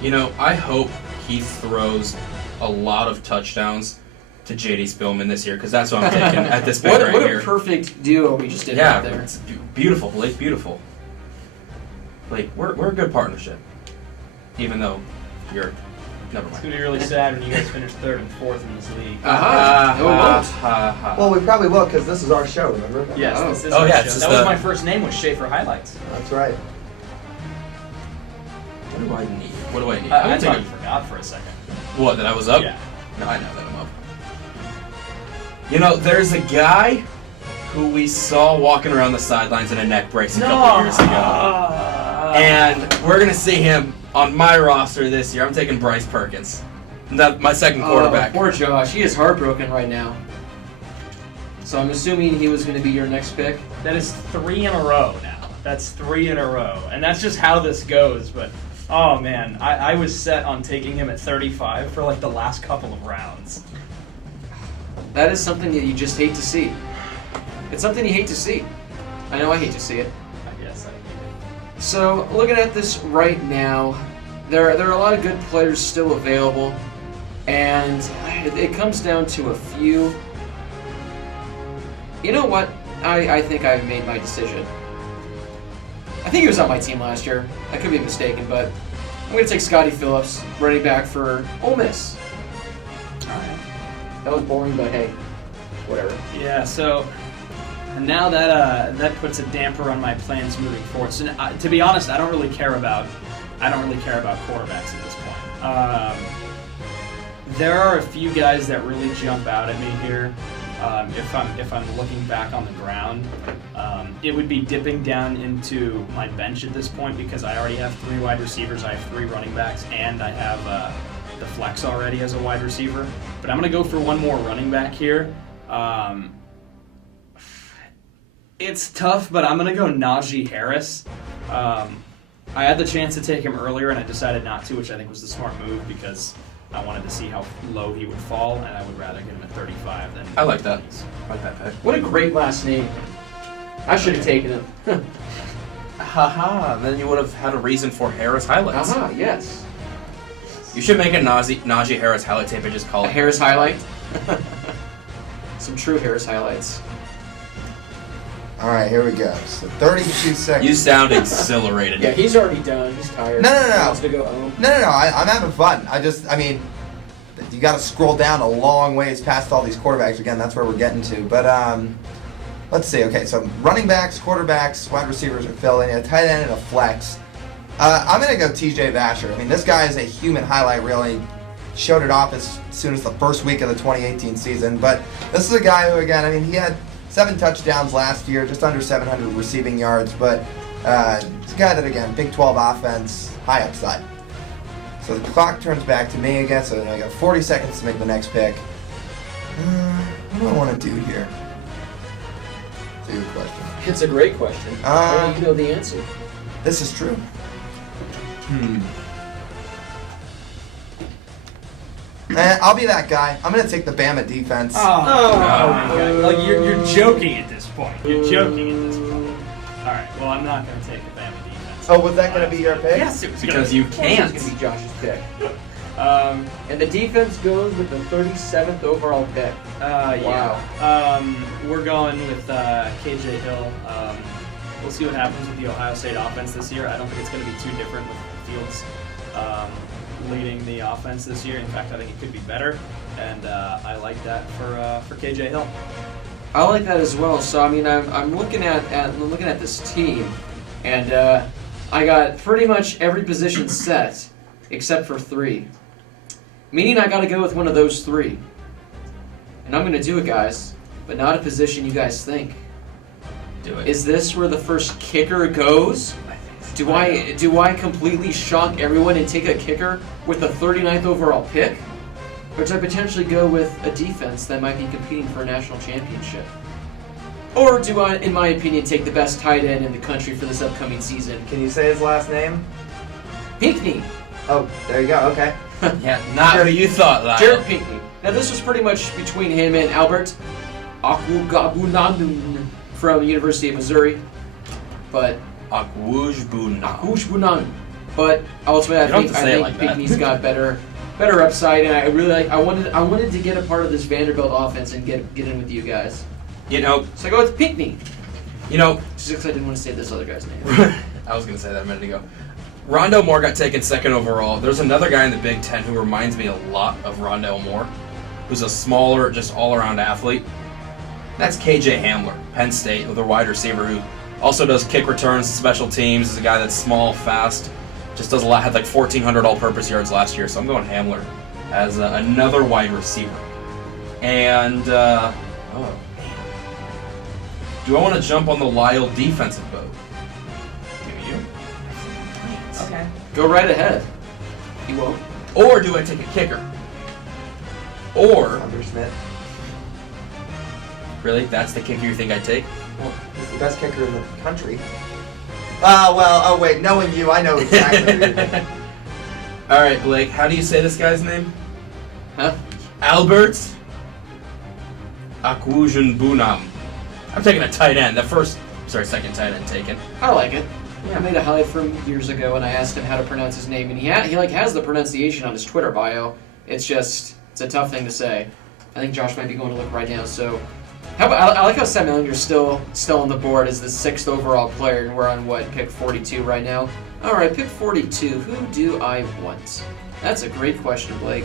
You know, I hope he throws a lot of touchdowns to J.D. Spillman this year, because that's what I'm taking at this pick right what here. A perfect duo we just did Yeah, right there. it's beautiful, Blake. Beautiful. Blake, we're a good partnership, even though you're. Never It's mind. going to be really sad when you guys finish 3rd and 4th in this league. No, it won't. Well, we probably will because this is our show, remember? Yes, Oh. this is Oh, our yeah, show. it's just That was the- my first name was Schaefer Highlights. That's right. What do I need? What do I need? I I'm thought taking- you forgot for a second. What, that I was up? Yeah. No, I know that I'm up. You know, there's a guy who we saw walking around the sidelines in a neck brace a couple years ago. And we're going to see him on my roster this year. I'm taking Bryce Perkins. That's my second quarterback. Oh, poor Josh. He is heartbroken right now. So I'm assuming he was going to be your next pick. That is 3 in a row now. That's 3 in a row. And that's just how this goes. But, oh man, I was set on taking him at 35 for like the last couple of rounds. That is something that you just hate to see. It's something you hate to see. I know I hate to see it. I guess I So looking at this right now, there are a lot of good players still available. And it comes down to a few. You know what? I think I've made my decision. I think he was on my team last year. I could be mistaken, but I'm going to take Scotty Phillips, running back for Ole Miss. That was boring, but hey, whatever. Yeah, so now that puts a damper on my plans moving forward. So to be honest, I don't really care about quarterbacks at this point. There are a few guys that really jump out at me here. If I'm looking back on the ground, it would be dipping down into my bench at this point because I already have 3 wide receivers, I have 3 running backs, and I have the flex already as a wide receiver. But I'm going to go for one more running back here. It's tough, but I'm going to go Najee Harris. I had the chance to take him earlier, and I decided not to, which I think was the smart move because I wanted to see how low he would fall, and I would rather get him at 35 than... I like that. I like that pick. What a great last name. I should have taken him. Haha, then you would have had a reason for Harris highlights. Aha, yes. You should make a Najee Harris highlight tape and just call A it Harris highlight. Some true Harris highlights. All right, here we go. So 32 seconds. You sound exhilarated. Yeah, he's already done. He's tired. No. He wants to go home. No. I'm having fun. I mean, you got to scroll down a long ways past all these quarterbacks. Again, that's where we're getting to. But let's see. Okay, so running backs, quarterbacks, wide receivers are filling, a tight end, and a flex. I'm going to go T.J. Vasher. I mean, this guy is a human highlight, really. Showed it off as soon as the first week of the 2018 season. But this is a guy who, again, I mean, he had 7 touchdowns last year, just under 700 receiving yards. But it's a guy that, again, Big 12 offense, high upside. So the clock turns back to me again, so I got 40 seconds to make the next pick. What do I want to do here? It's a good question. It's a great question. Only you know the answer. This is true. I'll be that guy. I'm going to take the Bama defense. Oh my God. Like, you're joking at this point. You're joking at this point. Alright, well, I'm not going to take the Bama defense. Oh, was that going to be your pick? Yes, it was Because you It's can't. going to be Josh's pick. Um, And the defense goes with the 37th overall pick. yeah. We're going with KJ Hill. We'll see what happens with the Ohio State offense this year. I don't think it's going to be too different with Fields leading the offense this year. In fact, I think it could be better, and I like that for KJ Hill. I like that as well. So I mean, I'm looking at this team, and I got pretty much every position set except for 3, meaning I got to go with one of those 3. And I'm going to do it, guys, but not a position you guys think. Do it. Is this where the first kicker goes? Do I completely shock everyone and take a kicker with the 39th overall pick? Or do I potentially go with a defense that might be competing for a national championship? Or do I, in my opinion, take the best tight end in the country for this upcoming season? Can you say his last name? Pinckney! Oh, there you go. Okay. Yeah, not what you thought, Lyle. Jared Pinckney. Now this was pretty much between him and Albert Akwugabunandun from the University of Missouri, but Akwugabunandun. But ultimately, I think Pinckney's got better upside, and I wanted to get a part of this Vanderbilt offense and get in with you guys. So I go with Pinckney. Just because I didn't want to say this other guy's name. I was going to say that a minute ago. Rondell Moore got taken second overall. There's another guy in the Big Ten who reminds me a lot of Rondell Moore, who's a smaller, just all-around athlete. That's KJ Hamler, Penn State, with a wide receiver who also does kick returns and special teams. Is a guy that's small, fast, just does a lot. Had like 1,400 all-purpose yards last year, so I'm going Hamler as another wide receiver. And do I want to jump on the Lyle defensive boat? Do you? Okay. Go right ahead. He won't. Or do I take a kicker? Or Smith. really, that's the kicker you think I'd take? Well, he's the best kicker in the country. Oh wait, knowing you, I know exactly who you're thinking. All right, Blake. How do you say this guy's name? Huh? Albert Akwugabunandun. I'm taking a tight end. Second tight end taken. I like it. I made a highlight from years ago, and I asked him how to pronounce his name, and he has the pronunciation on his Twitter bio. It's a tough thing to say. I think Josh might be going to look right now. So, I like how Sam Ellinger's still on the board as the 6th overall player, and we're on pick 42 right now. All right, pick 42. Who do I want? That's a great question, Blake.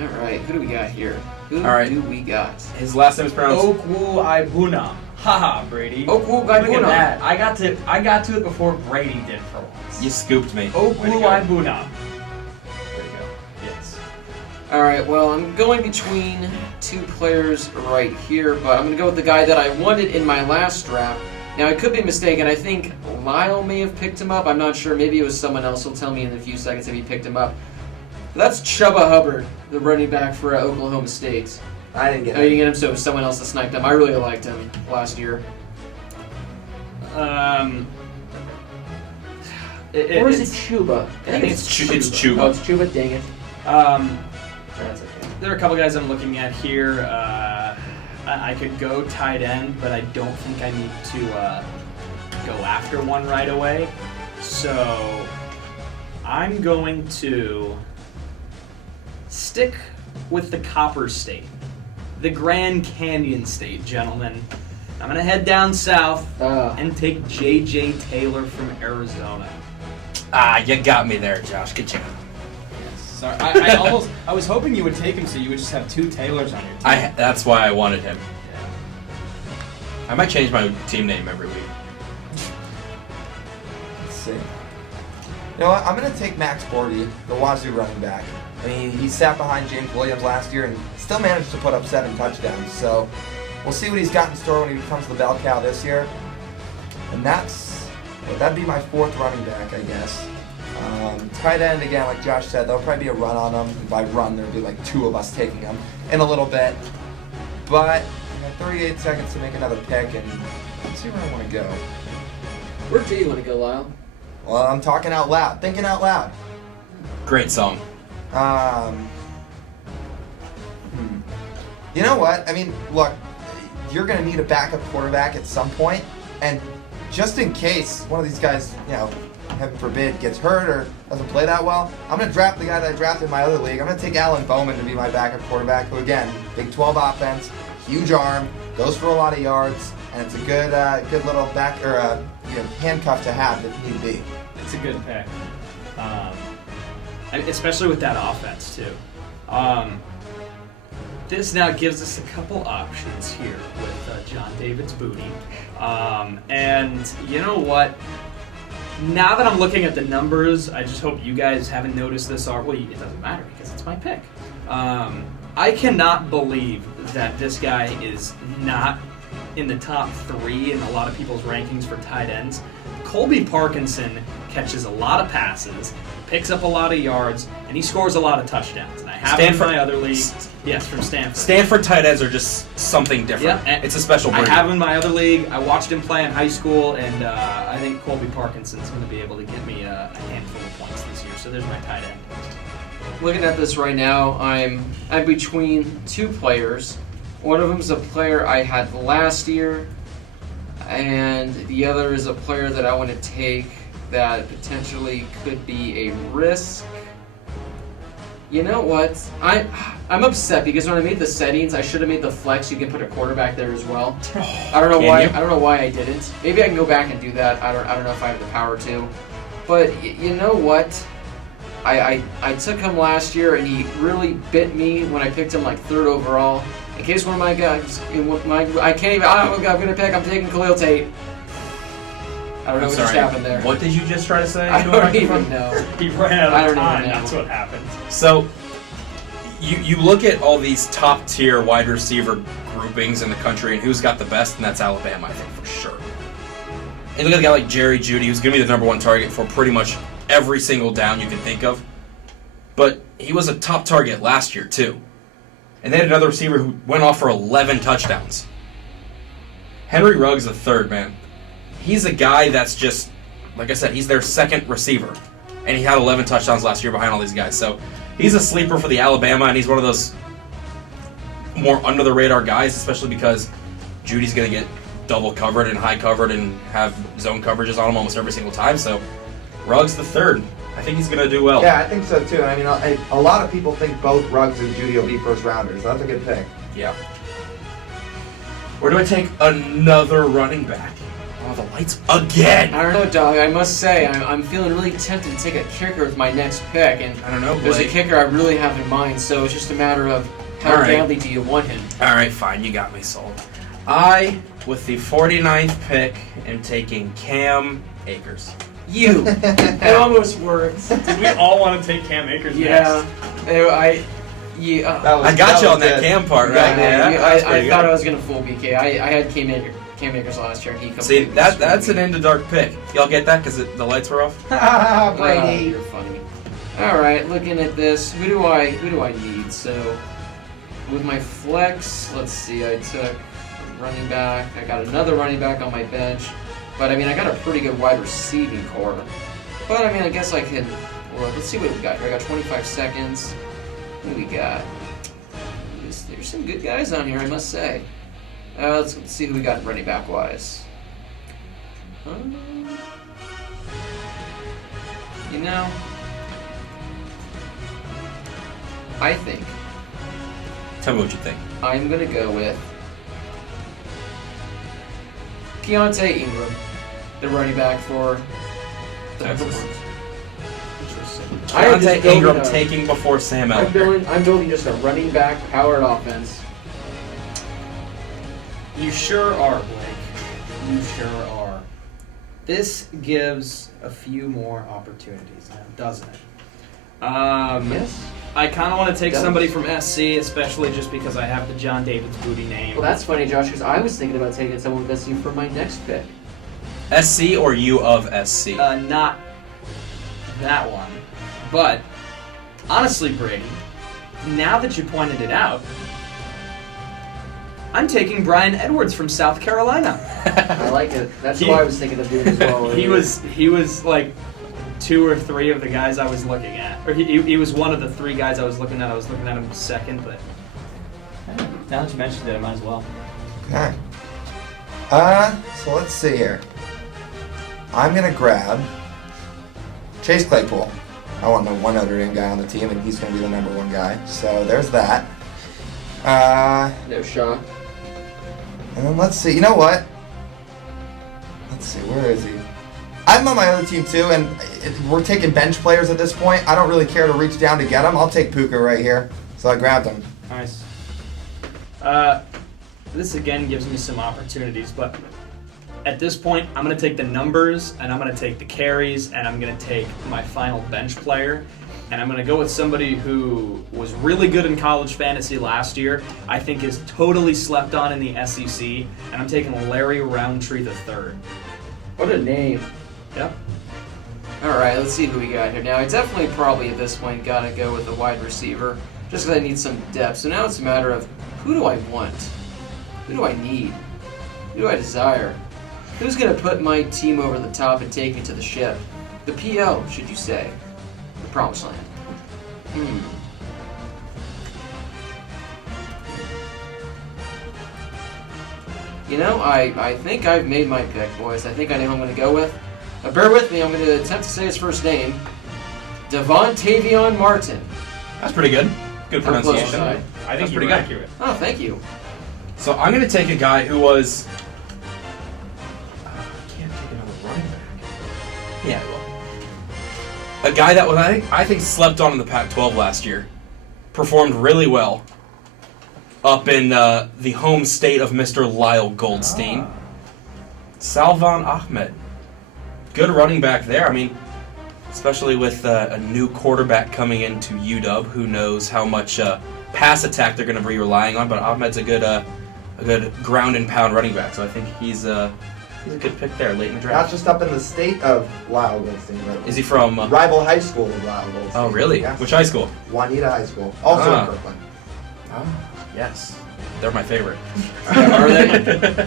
All right, who do we got here? Who do we got? His last name is pronounced Okwuibunam. Haha, Brady. Okwuibunam. Look at that. I got to it before Brady did for once. You scooped me. Okwuibunam. There you go. Yes. All right, well, I'm going between two players right here, but I'm going to go with the guy that I wanted in my last draft. Now, I could be mistaken. I think Lyle may have picked him up. I'm not sure. Maybe it was someone else. He'll tell me in a few seconds if he picked him up. That's Chuba Hubbard, the running back for Oklahoma State. I didn't get Oh, you it. didn't get him, so it was someone else that sniped him. I really liked him last year. Or Or is it Chuba? I think it's Chuba. Oh, it's Chuba, dang it. That's okay. There are a couple guys I'm looking at here. I could go tight end, but I don't think I need to go after one right away. So I'm going to stick with the Copper State, the Grand Canyon State, gentlemen. I'm going to head down south and take J.J. Taylor from Arizona. You got me there, Josh. Good job. Sorry, I was hoping you would take him so you would just have two Taylors on your team. That's why I wanted him. I might change my team name every week. Let's see. You know what? I'm going to take Max Bordy, the Wazoo running back. I mean, he sat behind James Williams last year and still managed to put up 7 touchdowns. So we'll see what he's got in store when he becomes the bell cow this year. And that'd be my 4th running back, I guess. Tight end, again, like Josh said, there'll probably be a run on him. And by run, there'll be like 2 of us taking him in a little bit. But 38 seconds to make another pick, and let's see where I want to go. Where do you want to go, Lyle? Well, I'm talking out loud, thinking out loud. Great song. You know what? I mean, look, you're going to need a backup quarterback at some point, and just in case one of these guys, heaven forbid, gets hurt or doesn't play that well, I'm going to draft the guy that I drafted in my other league. I'm going to take Alan Bowman to be my backup quarterback, who, again, Big 12 offense, huge arm, goes for a lot of yards, and it's a good little handcuff to have if need be. It's a good pick, especially with that offense too. This now gives us a couple options here with John David's booty, and you know what? Now that I'm looking at the numbers, I just hope you guys haven't noticed this. Well, it doesn't matter because it's my pick. I cannot believe that this guy is not in the top 3 in a lot of people's rankings for tight ends. Colby Parkinson catches a lot of passes, picks up a lot of yards, and he scores a lot of touchdowns. And I have him in my other league. Yes, from Stanford. Stanford tight ends are just something different. Yeah, it's a special breed. I have him in my other league. I watched him play in high school, and I think Colby Parkinson's going to be able to get me a handful of points this year. So there's my tight end. looking at this right now, I'm between two players. One of them is a player I had last year, and the other is a player that I want to take that potentially could be a risk. You know what? I'm upset because when I made the settings, I should have made the flex. You can put a quarterback there as well. I don't know why. I don't know why I didn't. Maybe I can go back and do that. I don't know if I have the power to. But you know what? I took him last year and he really bit me when I picked him like 3rd overall. In case one of my guys, I can't even. I'm gonna pick. I'm taking Khalil Tate. I don't know what just happened there. What did you just try to say? I don't even know. He ran out I of don't time. even know. That's what happened. So, you look at all these top tier wide receiver groupings in the country, and who's got the best, and that's Alabama, I think, for sure. And look at a guy like Jerry Jeudy, who's going to be the #1 target for pretty much every single down you can think of. But he was a top target last year, too. And they had another receiver who went off for 11 touchdowns. Henry Ruggs III, man. He's a guy that's just, like I said, he's their second receiver. And he had 11 touchdowns last year behind all these guys. So he's a sleeper for the Alabama, and he's one of those more under-the-radar guys, especially because Judy's going to get double covered and high covered and have zone coverages on him almost every single time. So Ruggs III, I think he's going to do well. Yeah, I think so too. I mean, a lot of people think both Ruggs and Judy will be first rounders. That's a good pick. Yeah. Where do I take another running back? Oh, the lights again! I don't know, dog. I must say, I'm feeling really tempted to take a kicker with my next pick, and I don't know, there's a Blake. kicker I really have in mind. So it's just a matter of how All right. badly do you want him. All right, fine. You got me sold. I, with the 49th pick, am taking Cam Akers. You. It almost worked. Did we all want to take Cam Akers Yeah. next? I got you on that Cam part, right? I thought I was gonna fool BK. I had Cam Akers last year, and he See, completely that's screwed an me. into dark pick. Y'all get that because the lights were off? Brady. You're funny. All right, looking at this, who do I need? So, with my flex, let's see. I took running back. I got another running back on my bench, but I mean, I got a pretty good wide receiving core. But I mean, I guess I can. Well, let's see what we got here. I got 25 seconds. What do we got? There's some good guys on here, I must say. Let's see who we got running back wise. You know, I think Tell me what you think. I'm gonna go with Keontae Ingram, the running back for the Texas. I am just Deontay Ingram building a- taking before Sam I'm Elliott. building just a running back powered offense. You sure are, Blake. You sure are. This gives a few more opportunities now, doesn't it? Yes. I kind of want to take Does. somebody from SC, especially just because I have the John David's booty name. Well, that's funny, Josh, because I was thinking about taking someone with SC for my next pick. SC or U of SC? Not that one. But, honestly, Brady, now that you pointed it out, I'm taking Brian Edwards from South Carolina. I like it. That's who I was thinking of doing as well. He was like 2 or 3 of the guys I was looking at. Or he was one of the 3 guys I was looking at. I was looking at him second, but Now that you mentioned it, I might as well. Okay. So let's see here. I'm gonna grab Chase Claypool. I want the one Notre Dame guy on the team, and he's gonna be the #1 guy. So there's that. No shot. And then let's see. You know what? Let's see. Where is he? I'm on my other team too, and we're taking bench players at this point. I don't really care to reach down to get him. I'll take Puka right here. So I grabbed him. nice. This again gives me some opportunities, but at this point, I'm going to take the numbers, and I'm going to take the carries, and I'm going to take my final bench player, and I'm going to go with somebody who was really good in college fantasy last year, I think is totally slept on in the SEC, and I'm taking Larry Roundtree III. What a name. Yep. All right, let's see who we got here. Now, I definitely probably at this point got to go with a wide receiver just because I need some depth. So now it's a matter of who do I want? Who do I need? Who do I desire? Who's going to put my team over the top and take me to the ship? The PL, should you say. The Promised Land. You know, I think I've made my pick, boys. I think I know who I'm going to go with. Bear with me. I'm going to attempt to say his first name. Devontavion Martin. That's pretty good. Good On the closer pronunciation. side. I think That's you pretty were good. accurate. Oh, thank you. So I'm going to take a guy who was. I can't take another running back. Yeah, I will. A guy that was I think slept on in the Pac-12 last year. Performed really well. Up in the home state of Mr. Lyle Goldstein. Salvon Ahmed. Good running back there. I mean, especially with a new quarterback coming into UW, who knows how much pass attack they're going to be relying on. But Ahmed's a good ground and pound running back, so I think he's a good pick there late in the Not draft. just up in the state of Lyle Goldstein, but Is he from? rival high school of Lyle Goldstein. Oh, really? Yes. Which high school? Juanita High School. Also Ah. in Kirkland. Oh, yes, they're my favorite. Are they?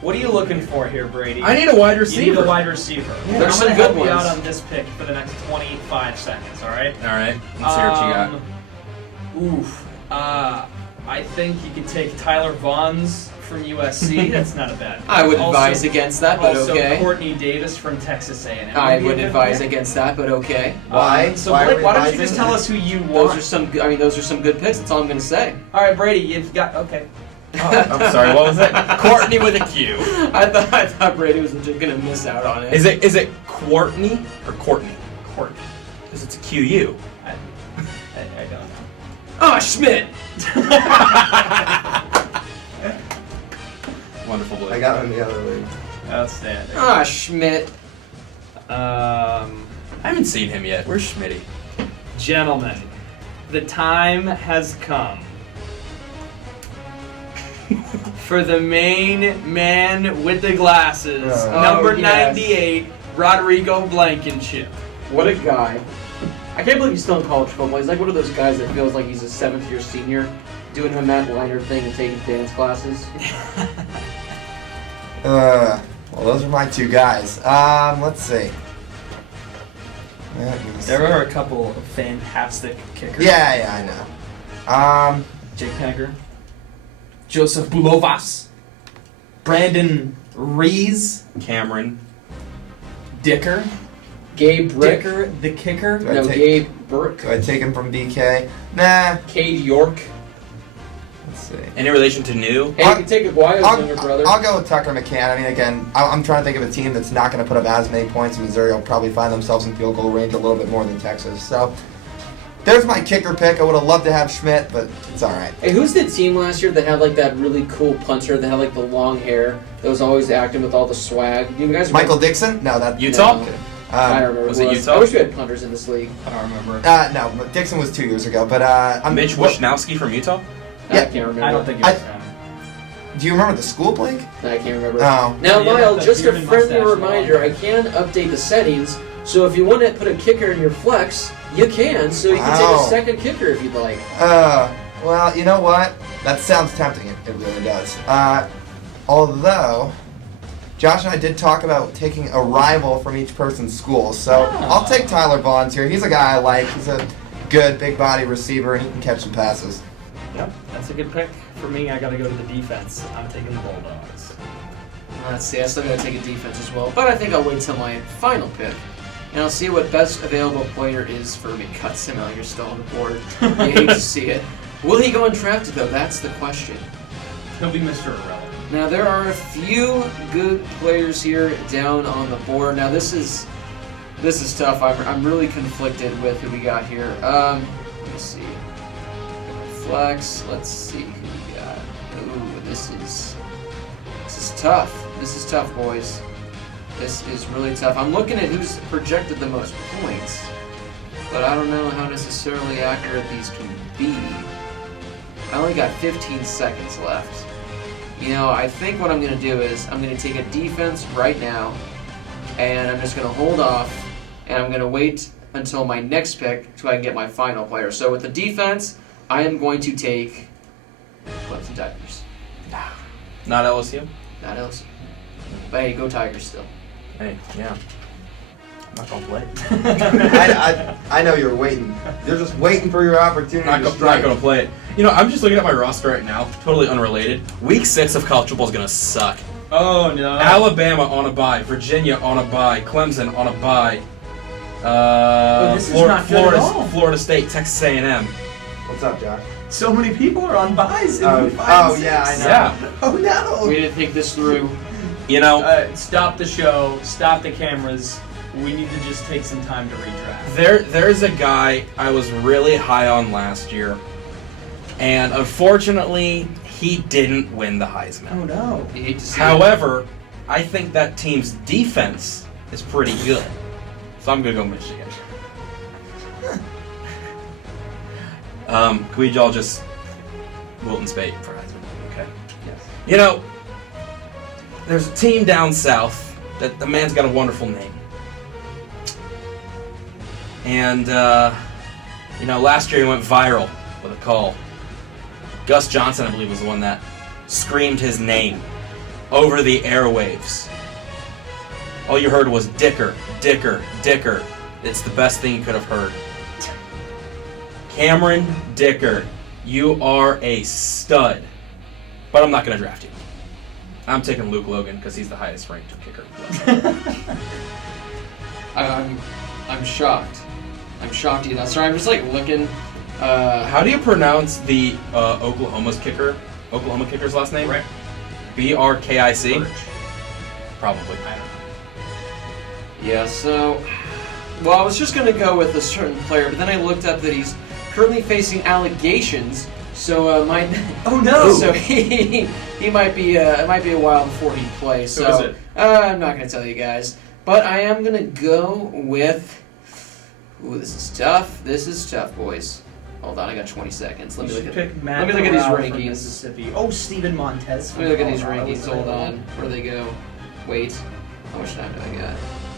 What are you looking for here, Brady? I need a wide You receiver. need a wide receiver. There's I'm some gonna good help you ones. out on this pick for the next 25 seconds, all right? All right, let's hear what you got. Oof. I think you could take Tyler Vaughns from USC. That's not a bad pick. I would Also- advise against that, but also okay. Courtney Davis from Texas A&M. I be a would good advise pick. against that, but okay. Why? So Why are Blake, we why don't you advising? just tell us who you Those want? are some. Those are some good picks. That's all I'm going to say. All right, Brady, you've got okay. Oh, I'm sorry. What was it? Courtney with a Q. I thought Brady was just going to miss out on it. Is it Courtney or Courtney? Courtney. Because it's a QU. I don't know. Oh, Schmidt. Wonderful, Blake. I got him in the other league. Outstanding. Ah, Schmidt. I haven't seen him yet. Where's Schmitty? Gentlemen, the time has come for the main man with the glasses, number Oh, yes. 98, Rodrigo Blankenship. What a guy. I can't believe he's still in college football. He's like one of those guys that feels like he's a 7th-year senior doing the Matt Leinart thing and taking dance classes. Well, those are my two guys. Let's see. There are a couple of fantastic kickers. Yeah, I know. Jake Penniger, Joseph Bulovas, Brandon Rees, Cameron. Dicker, Gabe Brick. Dicker the kicker. Do I No, take- Gabe Burke. Do I take him from BK? Nah. Cade York. Let's see. Any relation to New? Hey, you can take Aguayo's younger brother. I'll go with Tucker McCann. I mean, again, I'm trying to think of a team that's not going to put up as many points. Missouri will probably find themselves in field goal range a little bit more than Texas. So there's my kicker pick. I would have loved to have Schmidt, but it's all right. Hey, who's the team last year that had like that really cool punter that had like the long hair that was always acting with all the swag? You guys remember? Michael Dixon? No, that Utah? No. I remember. Was who it Utah? I wish we had punters in this league. I don't remember. No, but Dixon was 2 years ago. But I'm Mitch Wishnowski from Utah? I Yeah. can't remember. I don't think it I- was. Do you remember the school, Blake? I can't remember. Oh. Now, Yeah, Lyle, the just a beard and friendly mustache reminder, and all. I can update the settings, so if you want to put a kicker in your flex, you can, so you can take Wow. a second kicker if you'd like. Well, you know what? That sounds tempting. It really does. Although, Josh and I did talk about taking a rival from each person's school, so I'll take Tyler Vaughns here. He's a guy I like. He's a good, big body receiver, and he can catch some passes. Yep, that's a good pick. For me, I got to go to the defense. I'm taking the Bulldogs. Let's see, I still gotta take a defense as well, but I think I'll wait till my final pick. And I'll see what best available player is for me. Cut Simmel, you're still on the board. You hate to see it. Will he go undrafted though? That's the question. He'll be Mr. Irrelevant. Now there are a few good players here down on the board. Now this is tough. I'm really conflicted with who we got here. Let me see. Flex. Let's see who we got. Ooh, this is tough. This is tough, boys. This is really tough. I'm looking at who's projected the most points, but I don't know how necessarily accurate these can be. I only got 15 seconds left. You know, I think what I'm going to do is I'm going to take a defense right now, and I'm just going to hold off, and I'm going to wait until my next pick so I can get my final player. So with the defense, I am going to take Clemson Tigers. Not LSU? Not else. But hey, go Tigers still. Hey, yeah. not gonna play. I know you're waiting. You're just waiting for your opportunity to Not strike. gonna play it. You know, I'm just looking at my roster right now. Totally unrelated. Week 6 of college football is gonna suck. Oh no. Alabama on a bye. Virginia on a bye. Clemson on a bye. this is not good at all. Florida State, Texas A&M. What's up, Josh? So many people are on buys in Oh, week 5 oh, and yeah, 6. I know. Yeah. Oh no. We didn't think this through. You know, Stop the show. Stop the cameras. We need to just take some time to redraft. there's a guy I was really high on last year, and unfortunately, he didn't win the Heisman. Oh no. You hate to see it. However, I think that team's defense is pretty good, so I'm gonna go Michigan. Can we all just Wilton Spate for Heisman? Okay. Yes. You know, there's a team down south that the man's got a wonderful name. And, you know, last year he went viral with a call. Gus Johnson, I believe, was the one that screamed his name over the airwaves. All you heard was Dicker, Dicker, Dicker. It's the best thing you could have heard. Cameron Dicker, you are a stud. But I'm not going to draft you. I'm taking Luke Logan because he's the highest ranked kicker. I'm shocked. I'm shocked, you know. Sorry, I'm just like looking. How do you pronounce the Oklahoma kicker's last name? Rick. B-R-K-I-C? Birch. Probably. I don't know. Yeah, so. Well, I was just going to go with a certain player, but then I looked up that he's currently facing allegations, so might. Oh no! So he might be it might be a while before he plays. So Who is it? I'm not going to tell you guys, but I am going to go with. Ooh, this is tough. This is tough, boys. Hold on, I got 20 seconds. Let me look at Matt let me look at these Corral from rankings. Mississippi. Oh, Steven Montez. Let me look at these Colorado rankings. is Hold available. on. Where do they go? Wait. How much time do I got?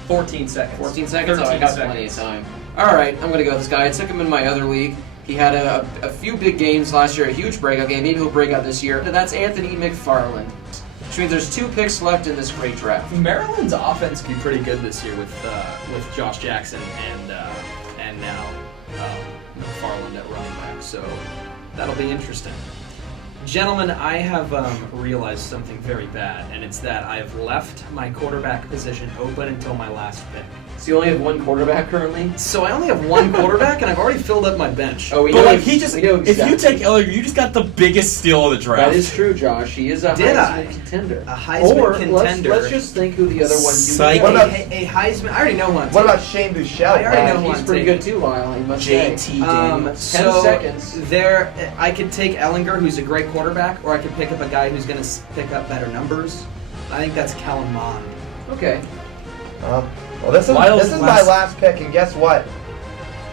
14 seconds. 14 seconds? Oh, I 13 got seconds. plenty of time. Alright, I'm going to go with this guy. I took him in my other league. He had a few big games last year, a huge breakout game. Maybe he'll break out this year. That's Anthony McFarland. Which means there's 2 picks left in this great draft. Maryland's offense could be pretty good this year with Josh Jackson and now McFarland at running back. So that'll be interesting. Gentlemen, I have realized something very bad, and it's that I've left my quarterback position open until my last pick. So you only have one quarterback currently? So I only have one quarterback, and I've already filled up my bench. Oh, we But know like ex- he just, we know if you exactly. take Ellinger, you just got the biggest steal of the draft. That is true, Josh. He is a Did Heisman I? contender. A Heisman or contender. Let's just think who the other ones you Psych. got. What about- a Heisman? I already know one. What about Shane Buechele? I already know who He's I'm pretty taking. good too, Lyle. I must say. JT Daniels. 10 seconds. There, I could take Ellinger, who's a great quarterback, or I could pick up a guy who's going to pick up better numbers. I think that's Kellen Mond. Okay. Well, this is Lyle's my last- last pick, and guess what?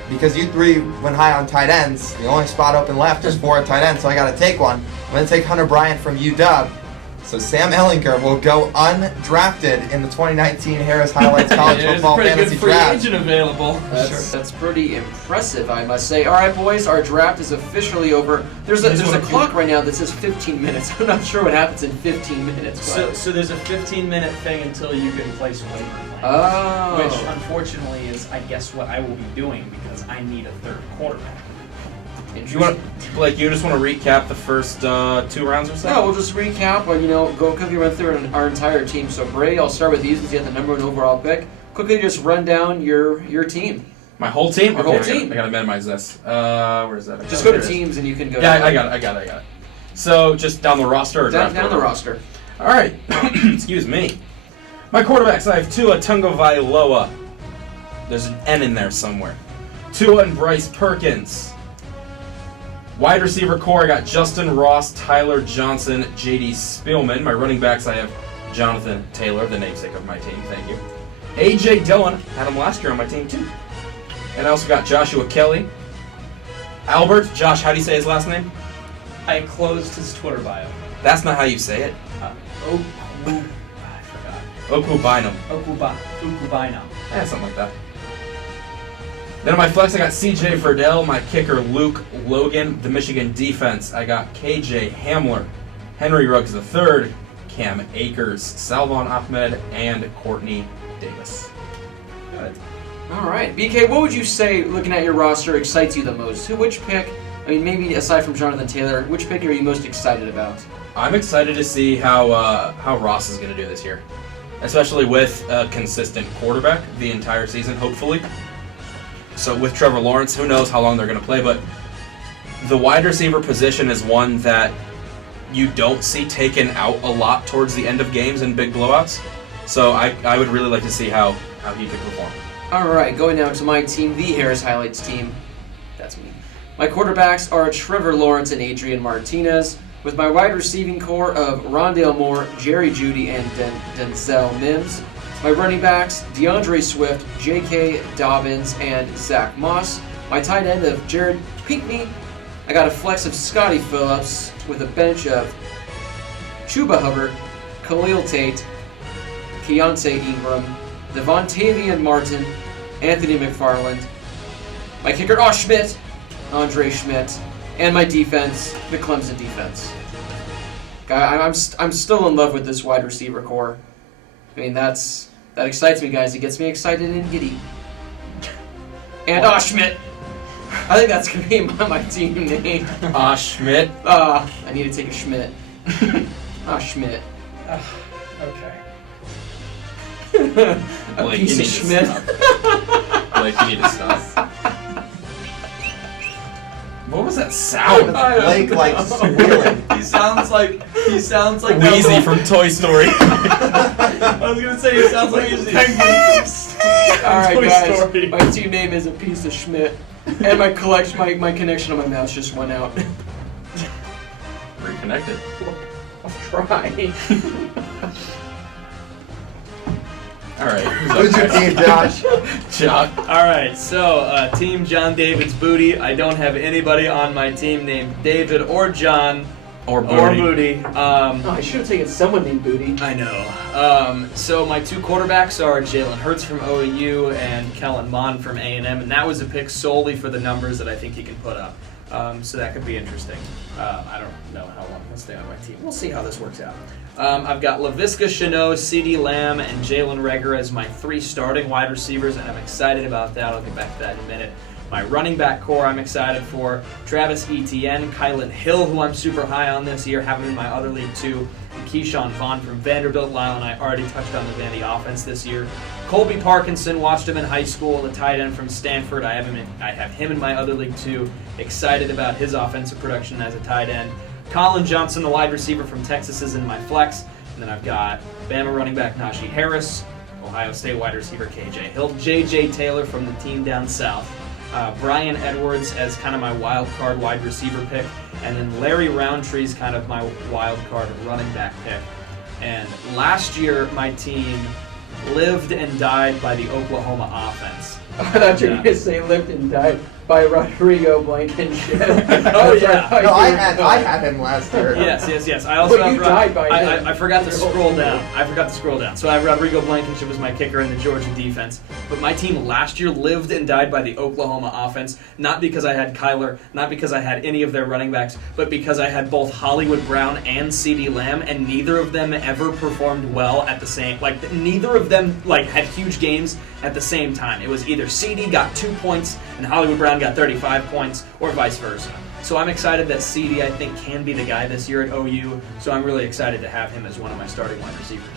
Because you 3 went high on tight ends, the only spot open left is for a tight end, so I got to take one. I'm going to take Hunter Bryant from UW. So Sam Ellinger will go undrafted in the 2019 Harris Highlights College Football Fantasy Draft. available. That's pretty impressive, I must say. All right, boys, our draft is officially over. There's a clock right now that says 15 minutes. I'm not sure what happens in 15 minutes. But... So there's a 15-minute thing until you can place waiver claims. Oh. Which, unfortunately, is, I guess, what I will be doing because I need a third quarterback. You want, like, you just want to recap the first 2 rounds or so? No, we'll just recap and, go quickly run through our entire team. So, Bray, I'll start with you since you had the number 1 overall pick. Quickly just run down your team. My whole team? Your Okay, whole team. I gotta minimize this. Where is that? Just Oh, go to here it is. teams and you can go Yeah, I got it. So, just down the roster or down draft the order? roster. All right. Excuse me. My quarterbacks, I have Tua Tagovailoa. There's an N in there somewhere. Tua and Bryce Perkins. Wide receiver core, I got Justin Ross, Tyler Johnson, J.D. Spielman. My running backs, I have Jonathan Taylor, the namesake of my team. Thank you. A.J. Dillon, had him last year on my team too. And I also got Joshua Kelly. Albert, Josh, how do you say his last name? I closed his Twitter bio. That's not how you say it. I forgot. Okubinum. Ukubina. Yeah, something like that. Then on my flex, I got C.J. Verdell, my kicker Luke Logan, the Michigan defense. I got K.J. Hamler, Henry Ruggs III, Cam Akers, Salvon Ahmed, and Courtney Davis. it. All right, BK, what would you say, looking at your roster, excites you the most? Which pick, I mean, maybe aside from Jonathan Taylor, which pick are you most excited about? I'm excited to see how Ross is going to do this year, especially with a consistent quarterback the entire season, hopefully. So with Trevor Lawrence, who knows how long they're going to play, but the wide receiver position is one that you don't see taken out a lot towards the end of games in big blowouts. So I would really like to see how he could perform. All right, going down to my team, the Harris Highlights team. That's me. My quarterbacks are Trevor Lawrence and Adrian Martinez, with my wide receiving core of Rondell Moore, Jerry Jeudy, and Denzel Mims. My running backs, DeAndre Swift, J.K. Dobbins, and Zach Moss. My tight end of Jared Pinkney. I got a flex of Scotty Phillips with a bench of Chuba Hubbard, Khalil Tate, Keontae Ingram, Devontavian Martin, Anthony McFarland. My kicker, Schmidt, Andre Schmidt, and my defense, the Clemson defense. I'm still in love with this wide receiver core. I mean, that excites me, guys. It gets me excited and giddy. And Schmidt. I think that's gonna be my team name. Schmidt. I need to take a Schmidt. Schmidt. Okay. A Blake, piece you of need to Schmidt. Blake, you need to stop. What was that sound? Blake like squealing. He sounds like Wheezy from Toy Story. I was gonna say he sounds like he's penguin. All right, Toy guys. Story. My team name is a piece of Schmidt, and my connection on my mouse just went out. Reconnected. I'll try. All right. Who's your team, Josh? Chuck. All right, so Team John David's Booty. I don't have anybody on my team named David or John Or or Booty. Booty. Oh, I should have taken someone named Booty. I know. So my two quarterbacks are Jalen Hurts from OU and Kellen Mond from A&M, and that was a pick solely for the numbers that I think he can put up. So that could be interesting. I don't know how long he'll stay on my team. We'll see how this works out. I've got Laviska Shenault, CeeDee Lamb, and Jalen Reagor as my three starting wide receivers, and I'm excited about that. I'll get back to that in a minute. My running back core I'm excited for. Travis Etienne, Kylan Hill, who I'm super high on this year, have him in my other league too. And Keyshawn Vaughn from Vanderbilt. Lyle and I already touched on the Vandy offense this year. Colby Parkinson, watched him in high school, the tight end from Stanford. I have him in my other league too. Excited about his offensive production as a tight end. Colin Johnson, the wide receiver from Texas, is in my flex. And then I've got Bama running back Najee Harris, Ohio State wide receiver KJ Hill, J.J. Taylor from the team down south, Brian Edwards as kind of my wild card wide receiver pick, and then Larry Roundtree's kind of my wild card running back pick. And last year, my team lived and died by the Oklahoma offense. I thought you were going to say lived and died by Rodrigo Blankenship. Oh, yeah. No, I had him last year. Yes. I also But have you died by him. I forgot to scroll down. So I have Rodrigo Blankenship was my kicker in the Georgia defense. But my team last year lived and died by the Oklahoma offense, not because I had Kyler, not because I had any of their running backs, but because I had both Hollywood Brown and CeeDee Lamb, and neither of them ever performed well at the same. Neither of them had huge games at the same time. It was either CeeDee got 2 points and Hollywood Brown got 35 points, or vice versa. So I'm excited that CeeDee, I think, can be the guy this year at OU. So I'm really excited to have him as one of my starting wide receivers.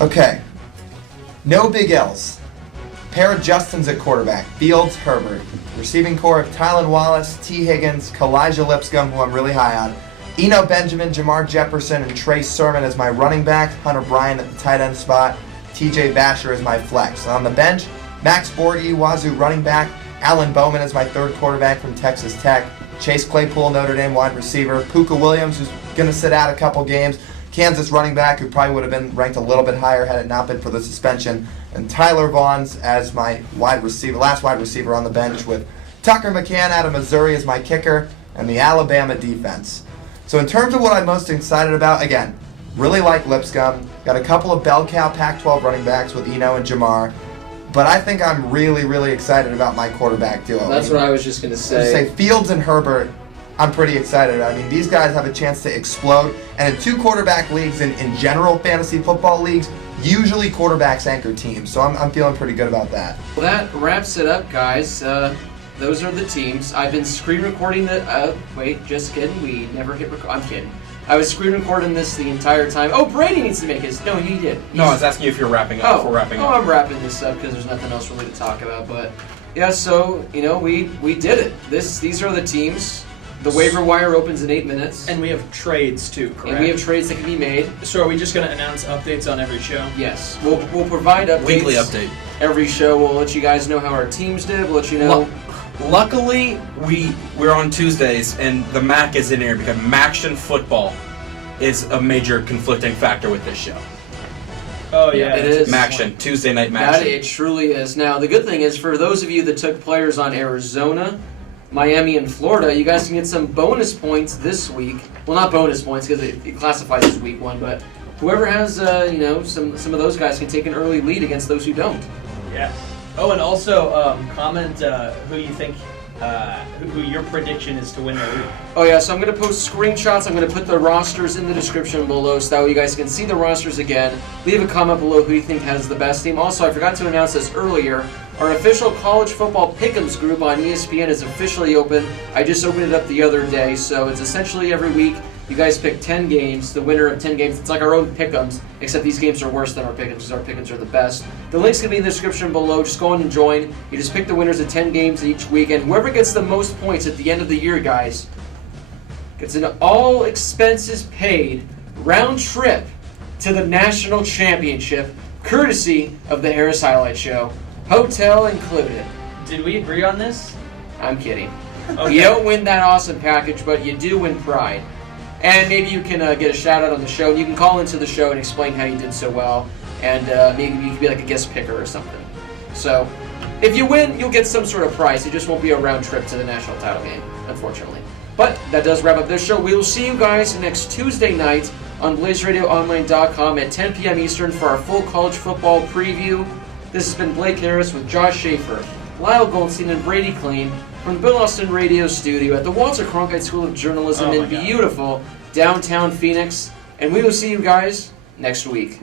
Okay. No big L's. Pair of Justins at quarterback. Fields, Herbert. Receiving core of Tylan Wallace, T. Higgins, Kalijah Lipscomb, who I'm really high on. Eno Benjamin, Jamar Jefferson, and Trey Sermon as my running back. Hunter Bryant at the tight end spot. TJ Basher as my flex. On the bench, Max Borghi, Wazoo running back. Alan Bowman as my third quarterback from Texas Tech. Chase Claypool, Notre Dame wide receiver. Puka Williams, who's going to sit out a couple games. Kansas running back, who probably would have been ranked a little bit higher had it not been for the suspension. And Tyler Vaughns as my last wide receiver on the bench, with Tucker McCann out of Missouri as my kicker, and the Alabama defense. So in terms of what I'm most excited about, again, really like Lipscomb. Got a couple of bell cow Pac-12 running backs with Eno and Jamar. But I think I'm really, really excited about my quarterback duo. That's what I was just going to say. Fields and Herbert, I'm pretty excited. I mean, these guys have a chance to explode. And in two quarterback leagues, in general fantasy football leagues, usually quarterbacks anchor teams. So I'm feeling pretty good about that. Well, that wraps it up, guys. Those are the teams. I've been screen recording the. Wait, just kidding. We never hit record. I'm kidding. I was screen recording this the entire time. Oh, Brady needs to make his. No, he did. No, I was asking you if you're wrapping up. If we're wrapping up. I'm wrapping this up because there's nothing else really to talk about. But yeah, so we did it. These are the teams. The waiver wire opens in 8 minutes. And we have trades too, correct? And we have trades that can be made. So are we just going to announce updates on every show? Yes. We'll provide updates. Weekly update. Every show we'll let you guys know how our teams did. We'll let you know. Luckily, we're on Tuesdays, and the Mac is in here because Maction football is a major conflicting factor with this show. Oh, yeah. It is. Maction, Tuesday night That Maction. it truly is. Now, the good thing is, for those of you that took players on Arizona, Miami, and Florida, you guys can get some bonus points this week. Well, not bonus points because it classifies as week 1, but whoever has, some of those guys can take an early lead against those who don't. Yeah. Oh, and also comment who you think, who your prediction is to win the league. Oh yeah, so I'm going to post screenshots. I'm going to put the rosters in the description below so that way you guys can see the rosters again. Leave a comment below who you think has the best team. Also, I forgot to announce this earlier. Our official college football pick'ems group on ESPN is officially open. I just opened it up the other day, so it's essentially every week. You guys pick 10 games, the winner of 10 games. It's like our own pick'ems, except these games are worse than our pick'ems because our pick'ems are the best. The link's going to be in the description below. Just go on and join. You just pick the winners of 10 games each week, and whoever gets the most points at the end of the year, guys, gets an all expenses paid round trip to the national championship, courtesy of the Harris Highlight Show. Hotel included. Did we agree on this? I'm kidding. Okay. You don't win that awesome package, but you do win pride. And maybe you can get a shout out on the show. You can call into the show and explain how you did so well. And maybe you can be like a guest picker or something. So, if you win, you'll get some sort of prize. It just won't be a round trip to the national title game, unfortunately. But that does wrap up this show. We will see you guys next Tuesday night on BlazeRadioOnline.com at 10 p.m. Eastern for our full college football preview. This has been Blake Harris with Josh Schaefer, Lyle Goldstein, and Brady Klein from the Bill Austin Radio Studio at the Walter Cronkite School of Journalism in beautiful downtown Phoenix. And we will see you guys next week.